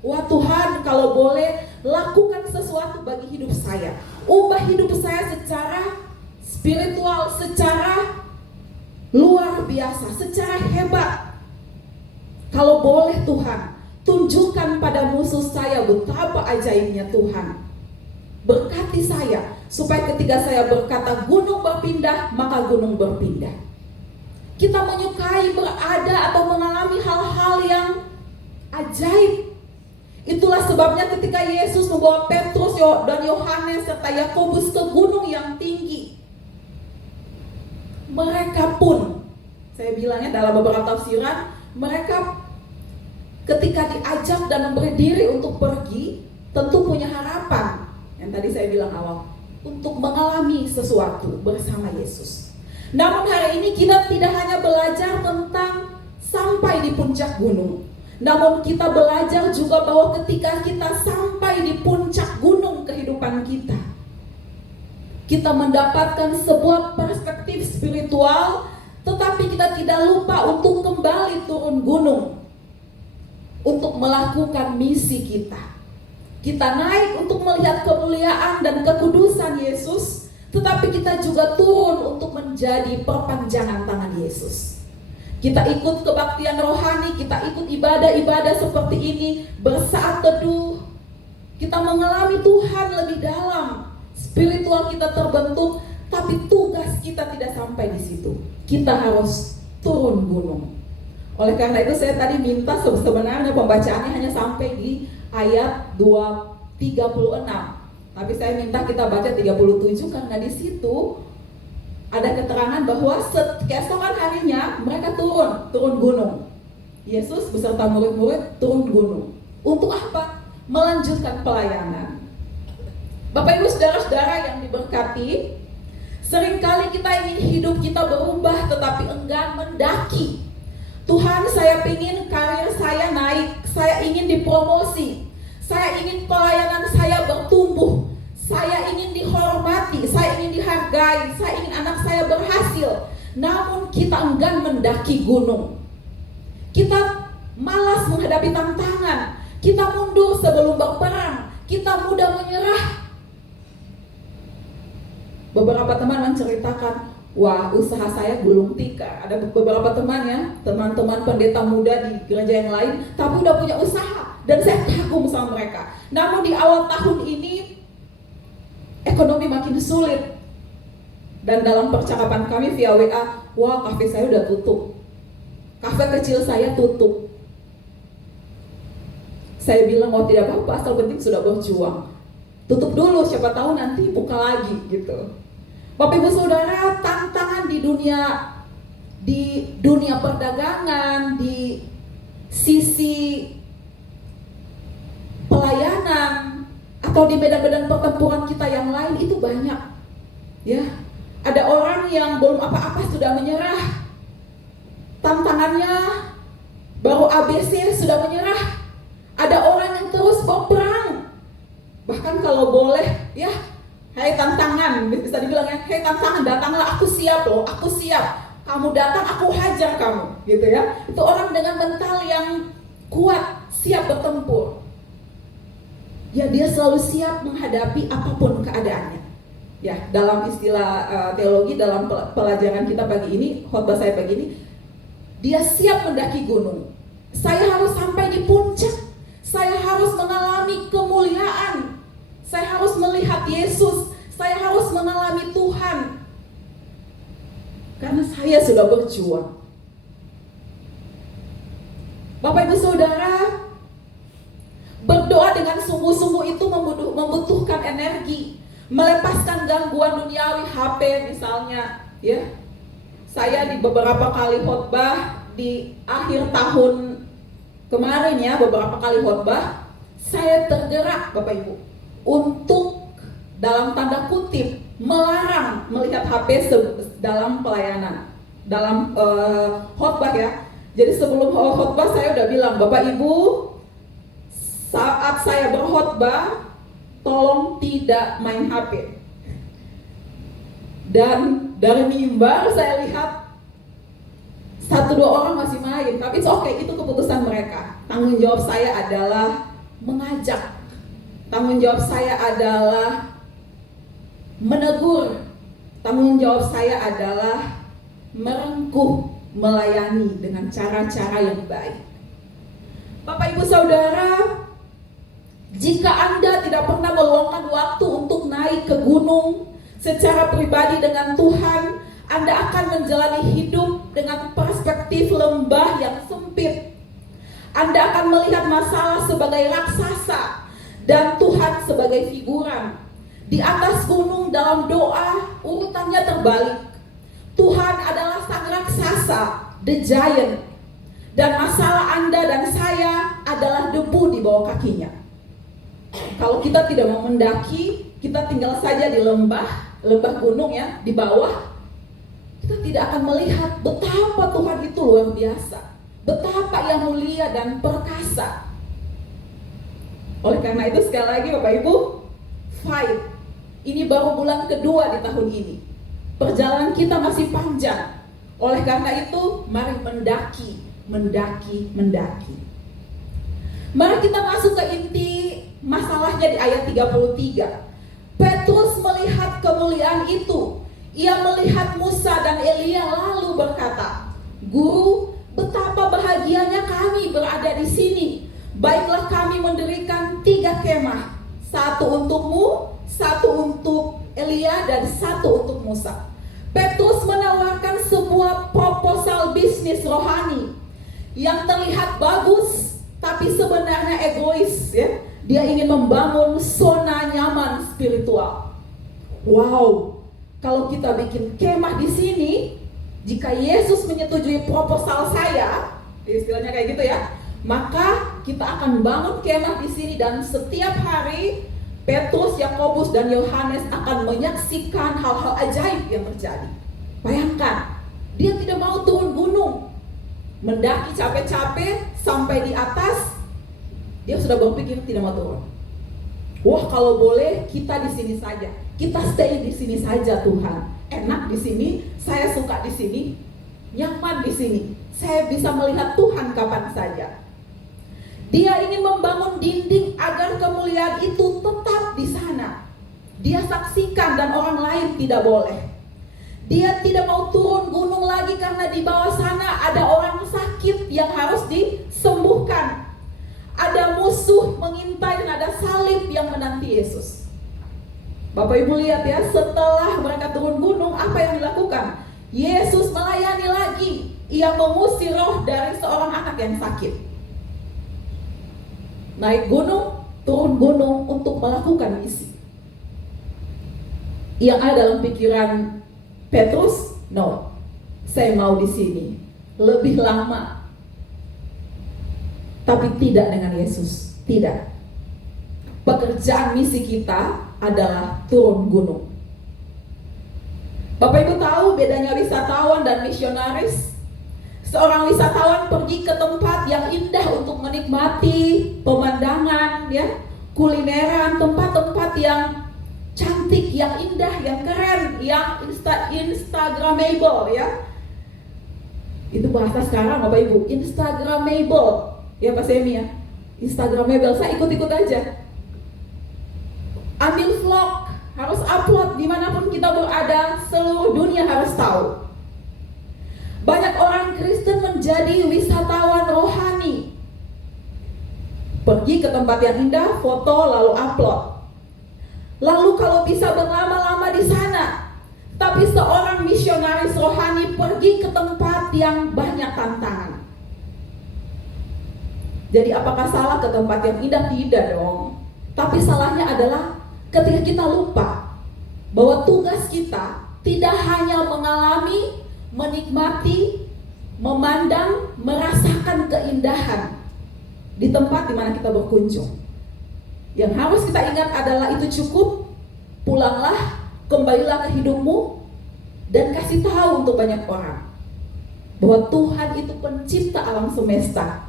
Wah Tuhan, kalau boleh lakukan sesuatu bagi hidup saya, ubah hidup saya secara spiritual, secara luar biasa, secara hebat. Kalau boleh Tuhan, tunjukkan pada musuh saya betapa ajaibnya Tuhan. Berkati saya, supaya ketika saya berkata gunung berpindah, maka gunung berpindah. Kita menyukai berada atau mengalami hal-hal yang ajaib. Itulah sebabnya ketika Yesus membawa Petrus dan Yohanes serta Yakobus ke gunung yang tinggi, mereka pun, saya bilangnya dalam beberapa tafsiran, mereka ketika diajak dan memberi diri untuk pergi, tentu punya harapan, yang tadi saya bilang awal, untuk mengalami sesuatu bersama Yesus. Namun hari ini kita tidak hanya belajar tentang sampai di puncak gunung, namun kita belajar juga bahwa ketika kita sampai di puncak gunung kehidupan kita, kita mendapatkan sebuah perspektif spiritual, tetapi kita tidak lupa untuk kembali turun gunung untuk melakukan misi kita. Kita naik untuk melihat kemuliaan dan kekudusan Yesus, tetapi kita juga turun untuk menjadi perpanjangan tangan Yesus. Kita ikut kebaktian rohani, kita ikut ibadah-ibadah seperti ini, bersaat teduh. Kita mengalami Tuhan lebih dalam, spiritual kita terbentuk, tapi tugas kita tidak sampai di situ. Kita harus turun gunung. Oleh karena itu saya tadi minta sebenarnya pembacaannya hanya sampai di ayat 36. Tapi saya minta kita baca 37 karena di situ ada keterangan bahwa keesokan harinya mereka turun gunung. Yesus beserta murid-murid turun gunung. Untuk apa? Melanjutkan pelayanan. Bapak Ibu saudara-saudara yang diberkati, seringkali kita ingin hidup kita berubah tetapi enggan mendaki. Tuhan, saya ingin karir saya naik, saya ingin dipromosi, saya ingin pelayanan saya bertumbuh, saya ingin dihormati, saya ingin dihargai, saya ingin anak saya berhasil. Namun kita enggan mendaki gunung. Kita malas menghadapi tantangan, kita mundur sebelum berperang, kita mudah menyerah. Beberapa teman menceritakan, wah usaha saya gulung tikar. Ada beberapa teman ya, teman-teman pendeta muda di gereja yang lain, tapi udah punya usaha, dan saya kagum sama mereka. Namun di awal tahun ini ekonomi makin sulit, dan dalam percakapan kami via WA, wah kafe saya udah tutup, kafe kecil saya tutup. Saya bilang, oh tidak apa-apa, asal penting sudah berjuang. Tutup dulu, siapa tahu nanti buka lagi gitu. Bapak Ibu Saudara, tantangan di dunia perdagangan, di sisi pelayanan atau di medan-medan pertempuran kita yang lain itu banyak. Ya, ada orang yang belum apa-apa sudah menyerah. Tantangannya baru ABC sudah menyerah. Ada orang yang terus berperang. Bahkan kalau boleh, ya, hei tantangan, bisa dibilang ya, hei tantangan, datanglah, aku siap loh, aku siap. kamu datang aku hajar kamu, gitu ya. Itu orang dengan mental yang kuat, siap bertempur. Ya, dia selalu siap menghadapi apapun keadaannya. Ya, dalam istilah teologi, dalam pelajaran kita pagi ini, khotbah saya pagi ini, dia siap mendaki gunung. Saya harus sampai di puncak. Saya harus mengalami kemuliaan. Saya harus melihat Yesus. Saya harus mengalami Tuhan. Karena saya sudah berjuang. Bapak Ibu Saudara, berdoa dengan sungguh-sungguh itu membutuhkan energi, melepaskan gangguan duniawi, HP misalnya, ya. Saya di beberapa kali khotbah di akhir tahun kemarin ya, beberapa kali khotbah, saya tergerak Bapak Ibu untuk dalam tanda kutip melarang melihat HP dalam pelayanan, dalam khotbah ya. Jadi sebelum khotbah saya udah bilang, Bapak Ibu, saat saya berkhotbah tolong tidak main HP. Dan dari mimbar saya lihat 1-2 orang masih main, tapi oke, itu keputusan mereka. Tanggung jawab saya adalah mengajak. Tanggung jawab saya adalah menegur. Tanggung jawab saya adalah merengkuh, melayani dengan cara-cara yang baik. Bapak Ibu Saudara, jika Anda tidak pernah meluangkan waktu untuk naik ke gunung secara pribadi dengan Tuhan, Anda akan menjalani hidup dengan perspektif lembah yang sempit. Anda akan melihat masalah sebagai raksasa dan Tuhan sebagai figuran. Di atas gunung dalam doa urutannya terbalik. Tuhan adalah sang raksasa, the giant. Dan masalah Anda dan saya adalah debu di bawah kakinya. Kalau kita tidak mau mendaki, kita tinggal saja di lembah gunung ya, di bawah. Kita tidak akan melihat betapa Tuhan itu luar biasa, betapa Ia mulia dan perkasa. Oleh karena itu sekali lagi Bapak Ibu, fight. Ini baru bulan kedua di tahun ini. Perjalanan kita masih panjang. Oleh karena itu, mari mendaki. Mari kita masuk ke inti masalahnya di ayat 33. Petrus melihat kemuliaan itu. Ia melihat Musa dan Elia lalu berkata, Guru, betapa bahagianya kami berada di sini. Baiklah kami mendirikan 3 kemah. 1 untukmu, 1 untuk Elia, dan 1 untuk Musa. Petrus menawarkan sebuah proposal bisnis rohani yang terlihat bagus, tapi sebenarnya egois ya. Dia ingin membangun zona nyaman spiritual. Wow, kalau kita bikin kemah di sini, jika Yesus menyetujui proposal saya, istilahnya kayak gitu ya, maka kita akan bangun kemah di sini dan setiap hari Petrus, Yakobus, dan Yohanes akan menyaksikan hal-hal ajaib yang terjadi. Bayangkan, dia tidak mau turun gunung, mendaki capek-capek sampai di atas, dia sudah berpikir tidak mau turun. Wah, kalau boleh kita di sini saja, kita stay di sini saja Tuhan. Enak di sini, saya suka di sini, nyaman di sini. Saya bisa melihat Tuhan kapan saja. Dia ingin membangun dinding agar kemuliaan itu tetap di sana. Dia saksikan dan orang lain tidak boleh. Dia tidak mau turun gunung lagi karena di bawah sana ada orang sakit yang harus disembuhkan. Ada musuh mengintai dan ada salib yang menanti Yesus. Bapak Ibu lihat ya, setelah mereka turun gunung, apa yang dilakukan? Yesus melayani lagi. Ia mengusir roh dari seorang anak yang sakit. Naik gunung, turun gunung untuk melakukan misi. Yang ada dalam pikiran Petrus, no, saya mau di sini lebih lama, tapi tidak dengan Yesus, tidak. Pekerjaan misi kita adalah turun gunung. Bapak Ibu tahu bedanya wisatawan dan misionaris? Seorang wisatawan pergi ke tempat yang indah untuk menikmati pemandangan, ya, kulineran, tempat-tempat yang cantik, yang indah, yang keren, yang instagramable, ya. Itu bahasa sekarang Bapak Ibu, Instagramable. Ya Pak Semi ya, Instagramable, saya ikut-ikut aja. Ambil vlog, harus upload dimanapun kita berada, seluruh dunia harus tahu. Banyak orang Kristen menjadi wisatawan rohani. Pergi ke tempat yang indah, foto lalu upload. Lalu kalau bisa berlama-lama di sana. Tapi seorang misionaris rohani pergi ke tempat yang banyak tantangan. Jadi apakah salah ke tempat yang indah? Tidak dong. Tapi salahnya adalah ketika kita lupa bahwa tugas kita tidak hanya mengalami, menikmati, memandang, merasakan keindahan di tempat di mana kita berkunjung. Yang harus kita ingat adalah itu cukup. Pulanglah, kembalilah ke hidupmu, dan kasih tahu untuk banyak orang bahwa Tuhan itu pencipta alam semesta.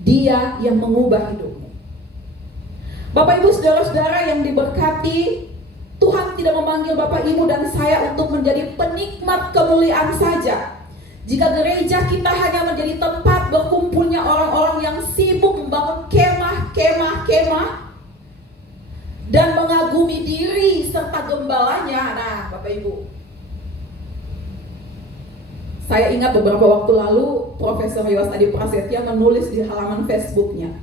Dia yang mengubah hidupmu. Bapak Ibu saudara-saudara yang diberkati, Tuhan tidak memanggil Bapak Ibu dan saya untuk menjadi penikmat kemuliaan saja. Jika gereja kita hanya menjadi tempat berkumpulnya orang-orang yang sibuk membangun kemah dan mengagumi diri serta gembalanya. Nah, Bapak Ibu, saya ingat beberapa waktu lalu Profesor Yowas Adi Prasetya menulis di halaman Facebooknya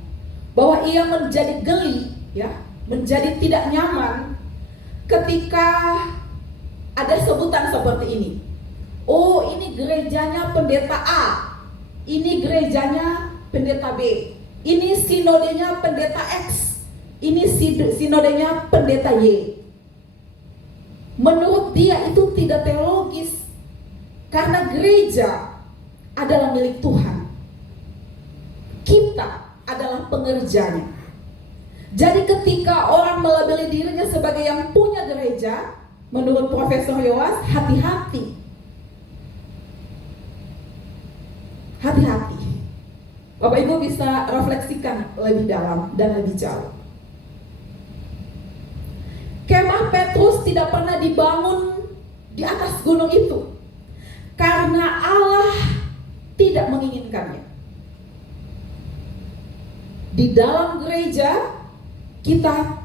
bahwa ia menjadi geli, ya, menjadi tidak nyaman ketika ada sebutan seperti ini. Oh, ini gerejanya pendeta A, ini gerejanya pendeta B, ini sinodenya pendeta X, ini sinodenya pendeta Y. Menurut dia itu tidak teologis, karena gereja adalah milik Tuhan. Kita adalah pengerjanya. Jadi ketika orang melabeli dirinya sebagai yang punya gereja, menurut Profesor Yowas, hati-hati. Hati-hati. Bapak Ibu bisa refleksikan lebih dalam dan lebih jauh. Kemah Petrus tidak pernah dibangun di atas gunung itu karena Allah tidak menginginkannya. Di dalam gereja kita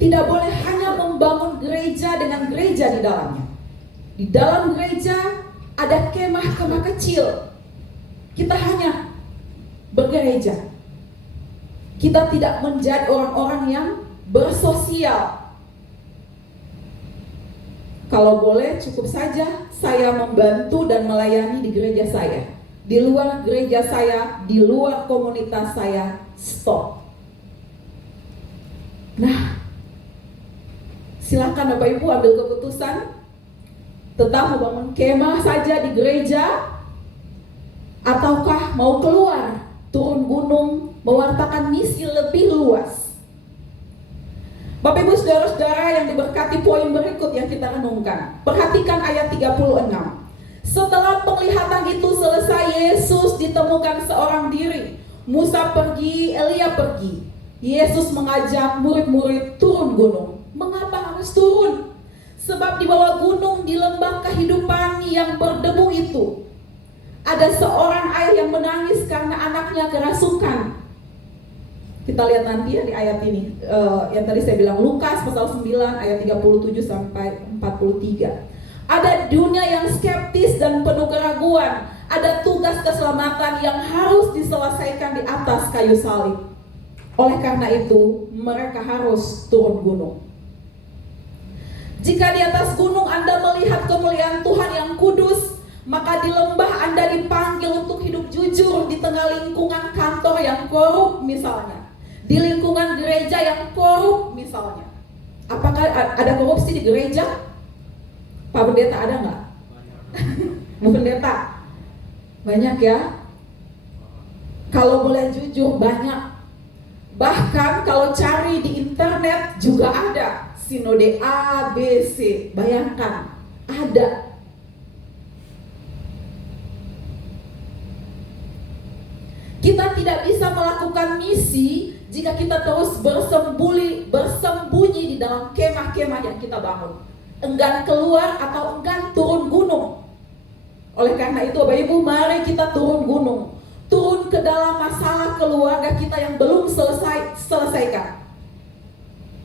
tidak boleh hanya membangun gereja dengan gereja di dalamnya. Di dalam gereja ada kemah-kemah kecil. Kita hanya bergereja. Kita tidak menjadi orang-orang yang bersosial. Kalau boleh, cukup saja saya membantu dan melayani di gereja saya. Di luar gereja saya, di luar komunitas saya, stop. Nah, silakan Bapak Ibu ambil keputusan. Tetap membangun kemah saja di gereja, ataukah mau keluar, turun gunung, mewartakan misi lebih luas. Bapak Ibu saudara-saudara yang diberkati, poin berikut yang kita renungkan. Perhatikan ayat 36. Setelah penglihatan itu selesai, Yesus ditemukan seorang diri. Musa pergi, Elia pergi. Yesus mengajak murid-murid turun gunung. Mengapa harus turun? Sebab di bawah gunung, di lembah kehidupan yang berdebu itu, ada seorang ayah yang menangis karena anaknya kerasukan. Kita lihat nanti ya di ayat ini, yang tadi saya bilang, Lukas pasal 9 ayat 37 sampai 43. Ada dunia yang skeptis dan penuh keraguan. Ada tugas keselamatan yang harus diselesaikan di atas kayu salib. Oleh karena itu, mereka harus turun gunung. Jika di atas gunung Anda melihat kemuliaan Tuhan yang kudus, maka di lembah Anda dipanggil untuk hidup jujur di tengah lingkungan kantor yang korup misalnya. Di lingkungan gereja yang korup misalnya. Apakah ada korupsi di gereja? Pak Pendeta ada nggak? Bu Pendeta? Banyak ya? Kalau boleh jujur banyak. Bahkan kalau cari di internet juga ada. Sinode A, B, C. Bayangkan, ada. Kita tidak bisa melakukan misi jika kita terus bersembunyi di dalam kemah-kemah yang kita bangun. Enggan keluar atau enggan turun gunung. Oleh karena itu Bapak Ibu, mari kita turun gunung, turun ke dalam masalah keluarga kita yang belum selesaikan.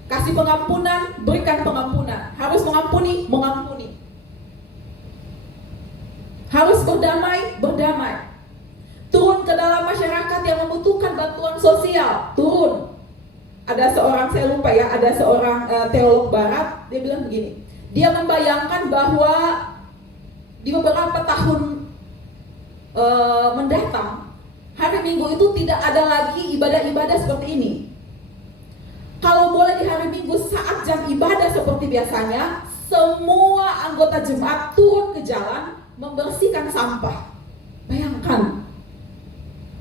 Kasih pengampunan, berikan pengampunan. Harus mengampuni, mengampuni. Harus berdamai, berdamai. Turun ke dalam masyarakat yang membutuhkan bantuan sosial, turun. Ada seorang, saya lupa ya, ada seorang teolog barat, dia bilang begini, dia membayangkan bahwa di beberapa tahun mendatang, hari Minggu itu tidak ada lagi ibadah-ibadah seperti ini. Kalau boleh di hari Minggu saat jam ibadah seperti biasanya, semua anggota jemaat turun ke jalan membersihkan sampah. Bayangkan,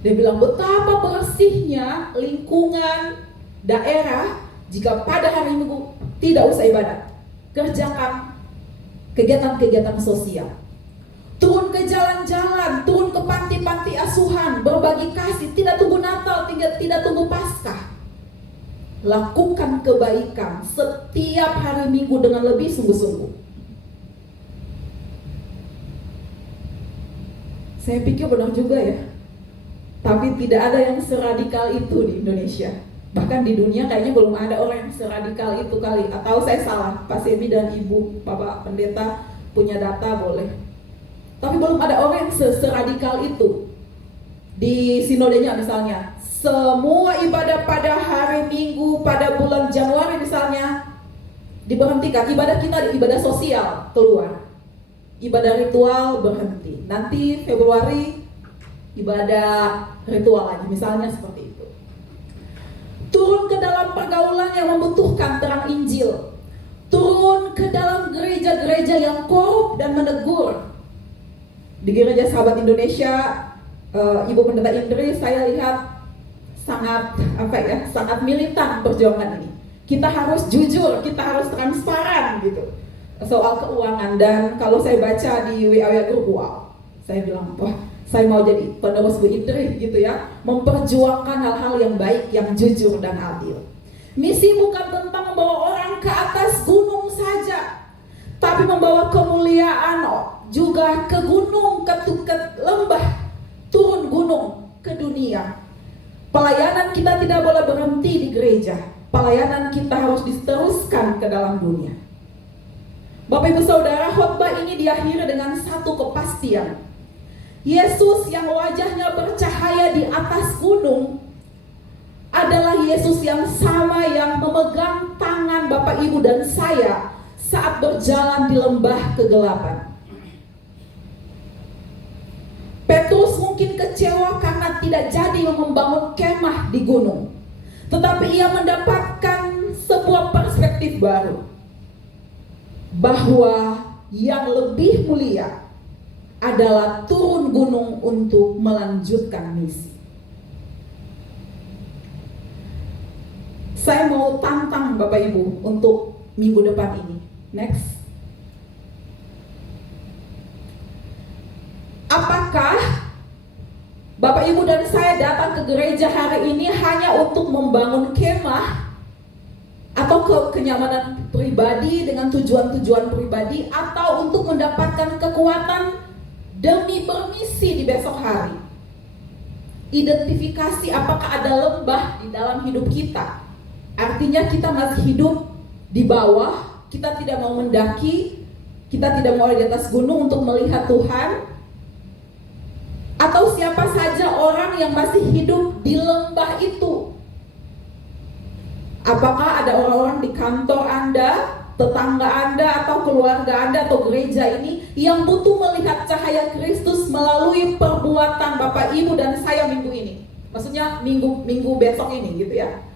dia bilang betapa bersihnya lingkungan daerah jika pada hari Minggu tidak usah ibadah, kerjakan kegiatan-kegiatan sosial. Turun ke jalan-jalan, turun ke panti-panti asuhan, berbagi kasih, tidak tunggu Natal, tidak tunggu Paskah. Lakukan kebaikan setiap hari Minggu dengan lebih sungguh-sungguh. Saya pikir benar juga ya. Tapi tidak ada yang seradikal itu di Indonesia. Bahkan di dunia kayaknya belum ada orang yang seradikal itu kali. Atau saya salah, Pak Semi dan Ibu Bapak Pendeta punya data boleh. Tapi belum ada orang yang seradikal itu. Di sinodenya misalnya, semua ibadah pada hari Minggu, pada bulan Januari misalnya diberhentikan. Ibadah kita, ibadah sosial keluar, ibadah ritual berhenti. Nanti Februari ibadah ritual lagi, misalnya seperti itu. Turun ke dalam pergaulan yang membutuhkan terang Injil. Turun ke dalam gereja-gereja yang korup dan menegur. Di Gereja Sahabat Indonesia, Ibu Pendeta Indri, saya lihat sangat militan perjuangan ini. Kita harus jujur, kita harus transparan gitu soal keuangan. Dan kalau saya baca di WA grup, wow, saya bilang, wah, saya mau jadi penerus Bu Indri gitu ya, memperjuangkan hal-hal yang baik, yang jujur dan adil. Misi bukan tentang membawa orang ke atas gunung saja, tapi membawa kemuliaan juga ke gunung, ke lembah, turun gunung ke dunia. Pelayanan kita tidak boleh berhenti di gereja. Pelayanan kita harus diteruskan ke dalam dunia. Bapak Ibu Saudara, khotbah ini diakhiri dengan satu kepastian. Yesus yang wajahnya bercahaya di atas gunung adalah Yesus yang sama yang memegang tangan Bapak Ibu dan saya saat berjalan di lembah kegelapan. Petrus mungkin kecewa karena tidak jadi membangun kemah di gunung. Tetapi ia mendapatkan sebuah perspektif baru, bahwa yang lebih mulia adalah turun gunung untuk melanjutkan misi. Saya mau tantang Bapak Ibu untuk minggu depan ini. Next. Apakah Bapak Ibu dan saya datang ke gereja hari ini hanya untuk membangun kemah atau kenyamanan pribadi dengan tujuan-tujuan pribadi, atau untuk mendapatkan kekuatan demi bermisi di besok hari? Identifikasi apakah ada lembah di dalam hidup kita. Artinya kita masih hidup di bawah, kita tidak mau mendaki, kita tidak mau di atas gunung untuk melihat Tuhan. Atau siapa saja orang yang masih hidup di lembah itu? Apakah ada orang-orang di kantor Anda, tetangga Anda, atau keluarga Anda, atau gereja ini yang butuh melihat cahaya Kristus melalui perbuatan Bapak Ibu dan saya minggu ini? Maksudnya minggu besok ini gitu ya.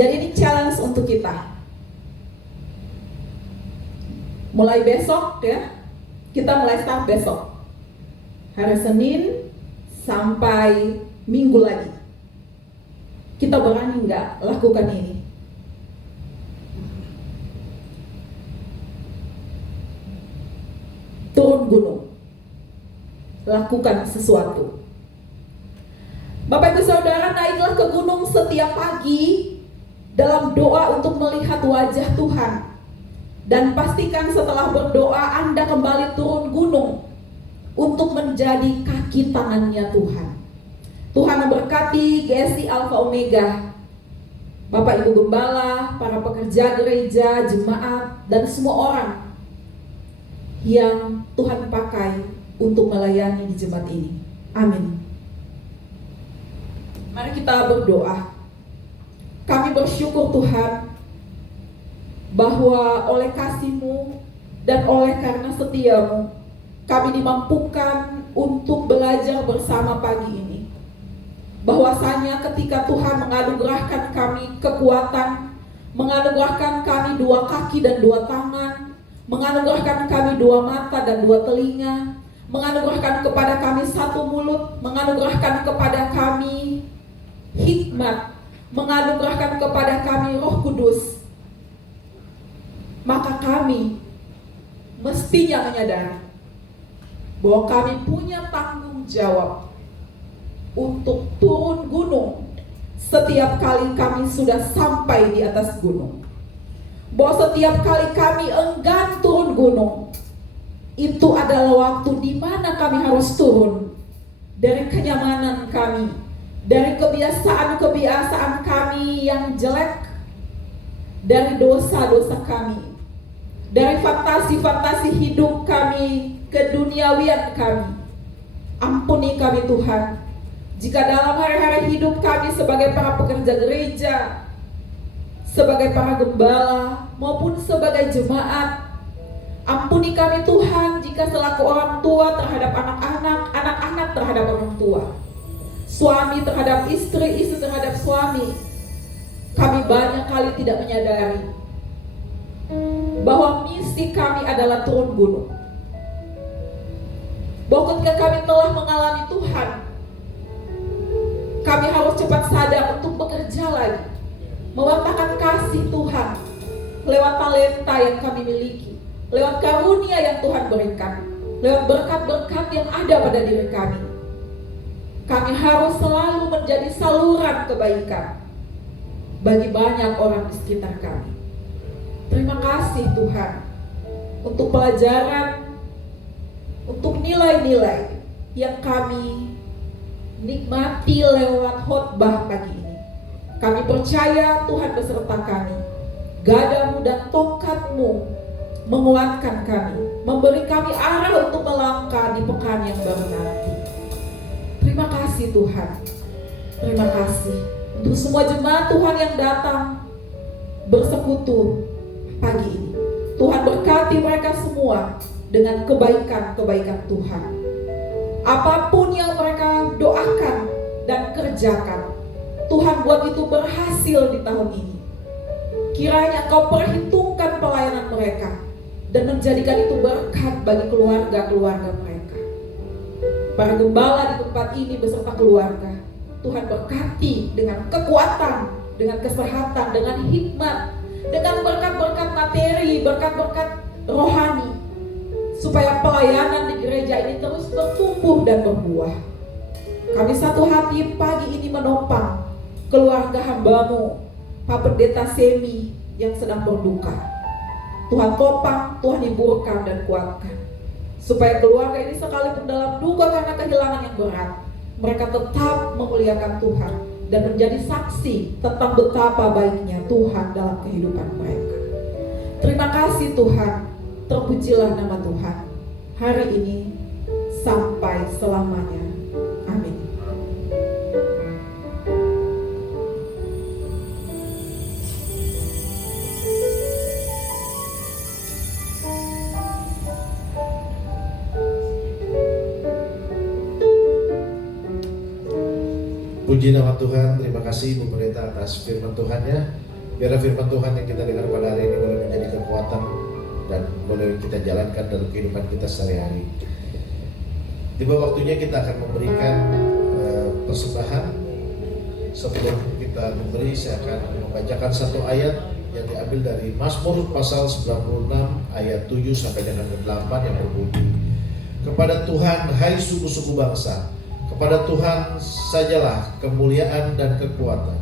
Jadi ini challenge untuk kita. Mulai besok ya, kita mulai start besok. Hari Senin sampai Minggu lagi. Kita berani nggak lakukan ini? Turun gunung, lakukan sesuatu. Bapak Ibu Saudara, naiklah ke gunung setiap pagi dalam doa untuk melihat wajah Tuhan. Dan pastikan setelah berdoa Anda kembali turun gunung untuk menjadi kaki tangannya Tuhan. Tuhan memberkati GSI Alpha Omega, Bapak Ibu Gembala, para pekerja gereja, jemaat, dan semua orang yang Tuhan pakai untuk melayani di jemaat ini. Amin. Mari kita berdoa. Kami bersyukur Tuhan bahwa oleh kasih-Mu dan oleh karena setia-Mu, kami dimampukan untuk belajar bersama pagi ini. Bahwasanya ketika Tuhan menganugerahkan kami kekuatan, menganugerahkan kami 2 kaki dan 2 tangan, menganugerahkan kami 2 mata dan 2 telinga, menganugerahkan kepada kami 1 mulut, menganugerahkan kepada kami hikmat, menganugerahkan kepada kami Roh Kudus, maka kami mestinya menyadari bahwa kami punya tanggung jawab untuk turun gunung setiap kali kami sudah sampai di atas gunung. Bahwa setiap kali kami enggan turun gunung, itu adalah waktu di mana kami harus turun dari kenyamanan kami, dari kebiasaan-kebiasaan kami yang jelek, dari dosa-dosa kami, dari fantasi-fantasi hidup kami, keduniawian kami. Ampuni kami Tuhan, jika dalam hari-hari hidup kami sebagai para pekerja gereja, sebagai para gembala, maupun sebagai jemaat, ampuni kami Tuhan jika selaku orang tua terhadap anak-anak, anak-anak terhadap orang tua, suami terhadap istri, istri terhadap suami, kami banyak kali tidak menyadari bahwa misi kami adalah turun gunung. Bahwa ketika kami telah mengalami Tuhan, kami harus cepat sadar untuk bekerja lagi, mewartakan kasih Tuhan lewat talenta yang kami miliki, lewat karunia yang Tuhan berikan, lewat berkat-berkat yang ada pada diri kami. Kami harus selalu menjadi saluran kebaikan bagi banyak orang di sekitar kami. Terima kasih Tuhan untuk pelajaran, untuk nilai-nilai yang kami nikmati lewat khotbah pagi ini. Kami percaya Tuhan beserta kami. Gadamu dan tongkat-Mu menguatkan kami, memberi kami arah untuk melangkah di pekan yang baru nanti. Terima kasih Tuhan. Terima kasih untuk semua jemaat Tuhan yang datang bersekutu pagi ini. Tuhan berkati mereka semua dengan kebaikan-kebaikan Tuhan. Apapun yang mereka doakan dan kerjakan, Tuhan buat itu berhasil di tahun ini. Kiranya Engkau perhitungkan pelayanan mereka dan menjadikan itu berkat bagi keluarga-keluarga mereka. Para gembala di tempat ini beserta keluarga, Tuhan berkati dengan kekuatan, dengan kesehatan, dengan hikmat, dengan berkat-berkat materi, berkat-berkat rohani, supaya pelayanan di gereja ini terus bertumbuh dan berbuah. Kami satu hati pagi ini menopang keluarga hamba-Mu, Pak Pendeta Semi yang sedang berduka. Tuhan topang, Tuhan hiburkan dan kuatkan, supaya keluarga ini sekalipun dalam duka karena kehilangan yang berat, mereka tetap memuliakan Tuhan dan menjadi saksi tentang betapa baiknya Tuhan dalam kehidupan mereka. Terima kasih Tuhan, terpujilah nama Tuhan hari ini sampai selamanya. Amin. Puji nama Tuhan, terima kasih Bu Pendeta atas firman Tuhannya. Biar firman Tuhan yang kita dengar pada hari ini boleh menjadi kekuatan dan boleh kita jalankan dalam kehidupan kita sehari-hari. Tiba waktunya kita akan memberikan persembahan. Sebelum kita memberi, saya akan membacakan satu ayat yang diambil dari Mazmur pasal 96 ayat 7 sampai dengan 8 yang berbunyi, kepada Tuhan hai suku-suku bangsa, kepada Tuhan sajalah kemuliaan dan kekuatan.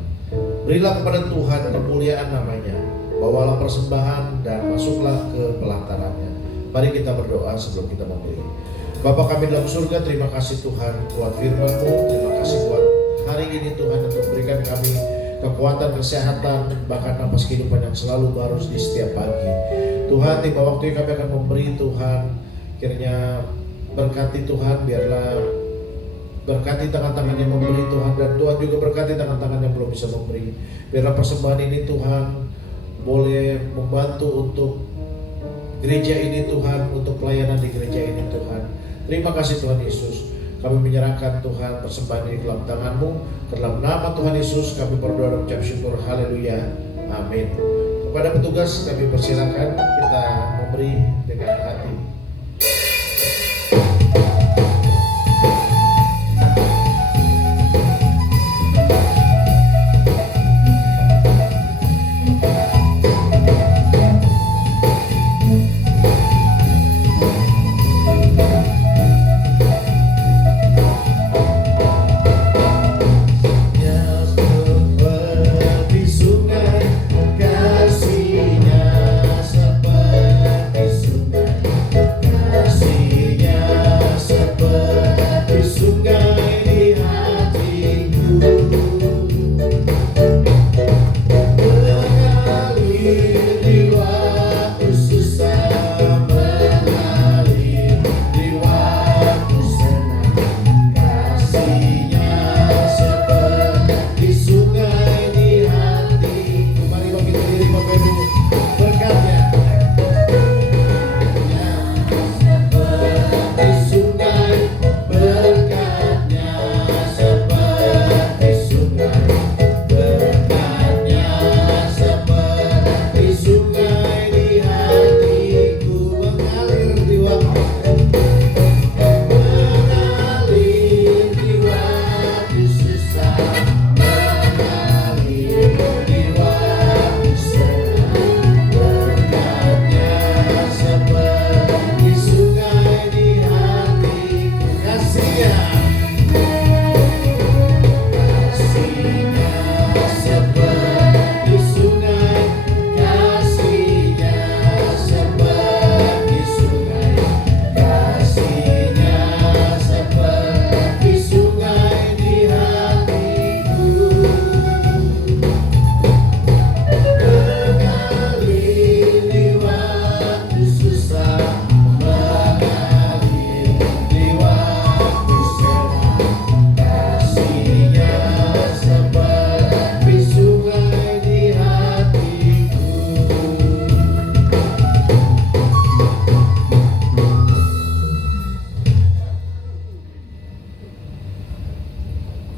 Berilah kepada Tuhan kemuliaan namanya, bawalah persembahan dan masuklah ke pelantarannya. Mari kita berdoa sebelum kita memberi. Bapa kami dalam surga, terima kasih Tuhan buat firman-Mu. Terima kasih buat hari ini Tuhan untuk memberikan kami kekuatan, kesehatan, bahkan napas kehidupan yang selalu baru di setiap pagi. Tuhan, tiba waktu kami akan memberi Tuhan, kiranya berkati Tuhan, biarlah berkati tangan-tangan yang memberi Tuhan, dan Tuhan juga berkati tangan-tangan yang belum bisa memberi. Biarlah persembahan ini Tuhan boleh membantu untuk gereja ini Tuhan, untuk pelayanan di gereja ini Tuhan. Terima kasih Tuhan Yesus. Kami menyerahkan Tuhan persembahan ini dalam tangan-Mu. Dalam nama Tuhan Yesus kami berdoa dan mengucap syukur. Haleluya. Amin. Kepada petugas kami persilakan kita memberi dengan hati.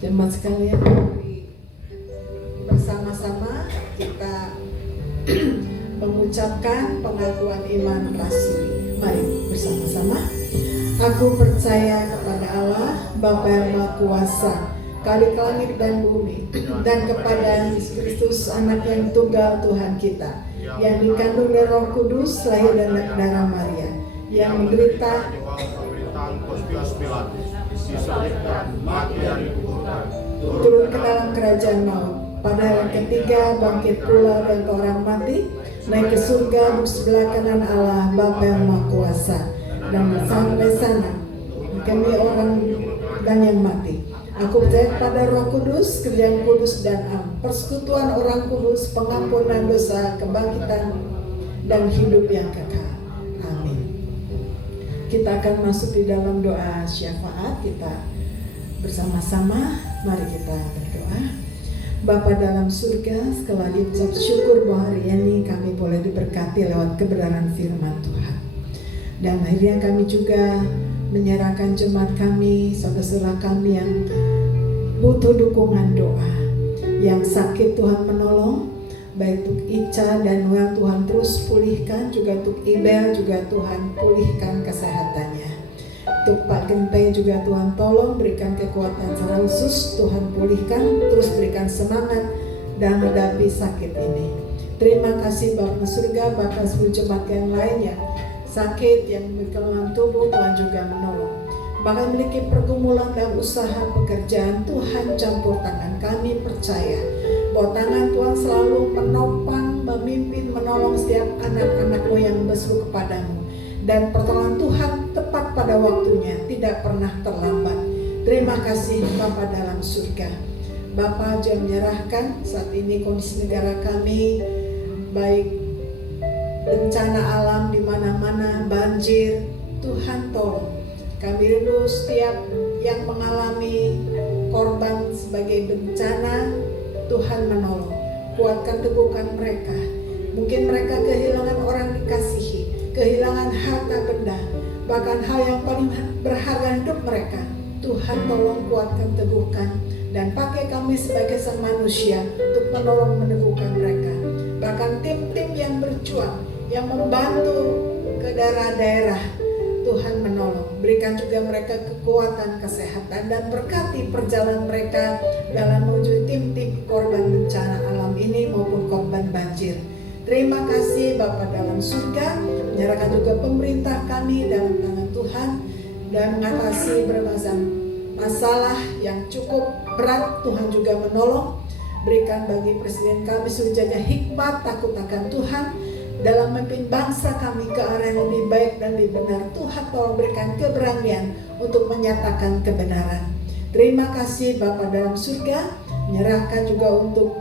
Jemaat sekalian, bersama-sama kita mengucapkan pengakuan iman rasuli. Mari bersama-sama. Aku percaya kepada Allah, Bapa yang Maha Kuasa, Khalik langit dan bumi, dan kepada Yesus Kristus, Anak yang tunggal Tuhan kita, yang dikandung dari Roh Kudus, lahir dari darah Maria, yang menderita turun ke dalam kerajaan maut, pada hari ketiga bangkit pula dan ke orang mati, naik ke surga di sebelah kanan Allah Bapa yang Maha Kuasa, dan sampai sana kami orang dan yang mati. Aku percaya pada Roh Kudus, kerjaan kudus dan am, persekutuan orang kudus, pengampunan dosa, kebangkitan dan hidup yang kekal. Amin. Kita akan masuk di dalam doa syafaat. Kita bersama-sama, mari kita berdoa. Bapa dalam surga, sekali lagi ucap syukur bahwa hari ini kami boleh diberkati lewat kebenaran firman Tuhan. Dan akhirnya kami juga menyerahkan jemaat kami, saudara-saudara kami yang butuh dukungan doa, yang sakit Tuhan menolong, baik untuk Ica dan Noel Tuhan terus pulihkan, juga untuk Ibel juga Tuhan pulihkan kesehatannya. Untuk Pak Gente juga Tuhan tolong berikan kekuatan secara khusus, Tuhan pulihkan, terus berikan semangat dalam menghadapi sakit ini. Terima kasih Bapa surga, bahkan seluruh jemaat yang lainnya sakit yang berkelemahan tubuh, Tuhan juga menolong. Bahkan memiliki pergumulan dalam usaha pekerjaan, Tuhan campur tangan. Kami percaya bahwa tangan Tuhan selalu menopang, memimpin, menolong setiap anak-anak-Mu yang berseru kepadamu. dan pertolongan Tuhan tepat pada waktunya, tidak pernah terlambat. Terima kasih Bapa dalam surga. Bapa juga menyerahkan saat ini kondisi negara kami, baik bencana alam di mana-mana, banjir, Tuhan tolong. Kami rindu setiap yang mengalami korban sebagai bencana, Tuhan menolong. Kuatkan, teguhkan mereka. Mungkin mereka kehilangan orang dikasihi, kehilangan harta benda, bahkan hal yang paling berharga hidup mereka. Tuhan tolong kuatkan, teguhkan, dan pakai kami sebagai sang manusia untuk menolong meneguhkan mereka. Bahkan tim-tim yang berjuang, yang membantu ke daerah-daerah, Tuhan menolong. Berikan juga mereka kekuatan, kesehatan, dan berkati perjalanan mereka dalam menuju tim-tim korban bencana alam ini maupun korban banjir. Terima kasih Bapa dalam surga. Menyerahkan juga pemerintah kami dalam tangan Tuhan dan mengatasi berbagai masalah yang cukup berat. Tuhan juga menolong. Berikan bagi Presiden kami sujanya hikmat, takut akan Tuhan dalam memimpin bangsa kami ke arah yang lebih baik dan lebih benar. Tuhan tolong berikan keberanian untuk menyatakan kebenaran. Terima kasih Bapa dalam surga. Menyerahkan juga untuk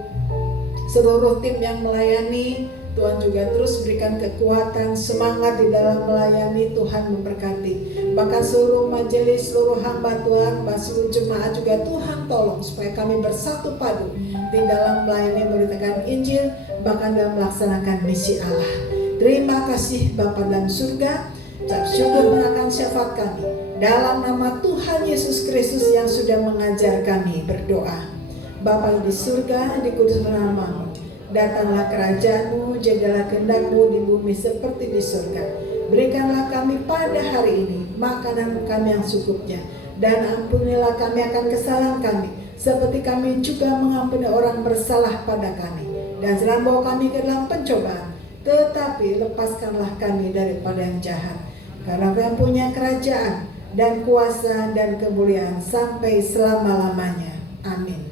seluruh tim yang melayani. Tuhan juga terus berikan kekuatan, semangat di dalam melayani. Tuhan memberkati. Bahkan seluruh majelis, seluruh hamba Tuhan, seluruh jemaat juga Tuhan tolong supaya kami bersatu padu di dalam melayani, memberitakan Injil, bahkan dalam melaksanakan misi Allah. Terima kasih Bapa dalam surga. Ucap syukur menaikkan syafaat kami dalam nama Tuhan Yesus Kristus yang sudah mengajar kami berdoa. Bapa di surga, dikuduskan namamu. Datanglah kerajaan-Mu, jadilah kehendak-Mu di bumi seperti di surga. Berikanlah kami pada hari ini makanan kami yang secukupnya, dan ampunilah kami akan kesalahan kami, seperti kami juga mengampuni orang bersalah pada kami. Dan jangan bawa kami ke dalam pencobaan, tetapi lepaskanlah kami daripada yang jahat. Karena Kau punya kerajaan dan kuasa dan kemuliaan sampai selama-lamanya. Amin.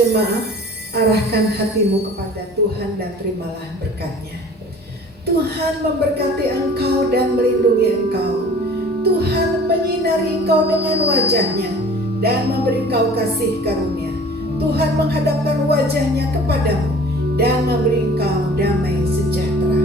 Jemaat, arahkan hatimu kepada Tuhan dan terimalah berkat-Nya. Tuhan memberkati engkau dan melindungi engkau. Tuhan menyinari engkau dengan wajah-Nya dan memberi engkau kasih karunia. Tuhan menghadapkan wajah-Nya kepadamu dan memberi engkau damai sejahtera.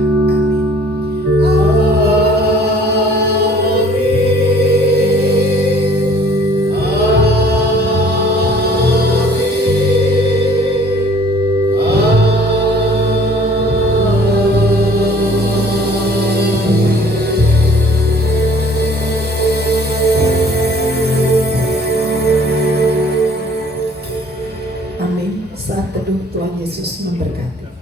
Amin. Saat teduh, Tuhan Yesus memberkati.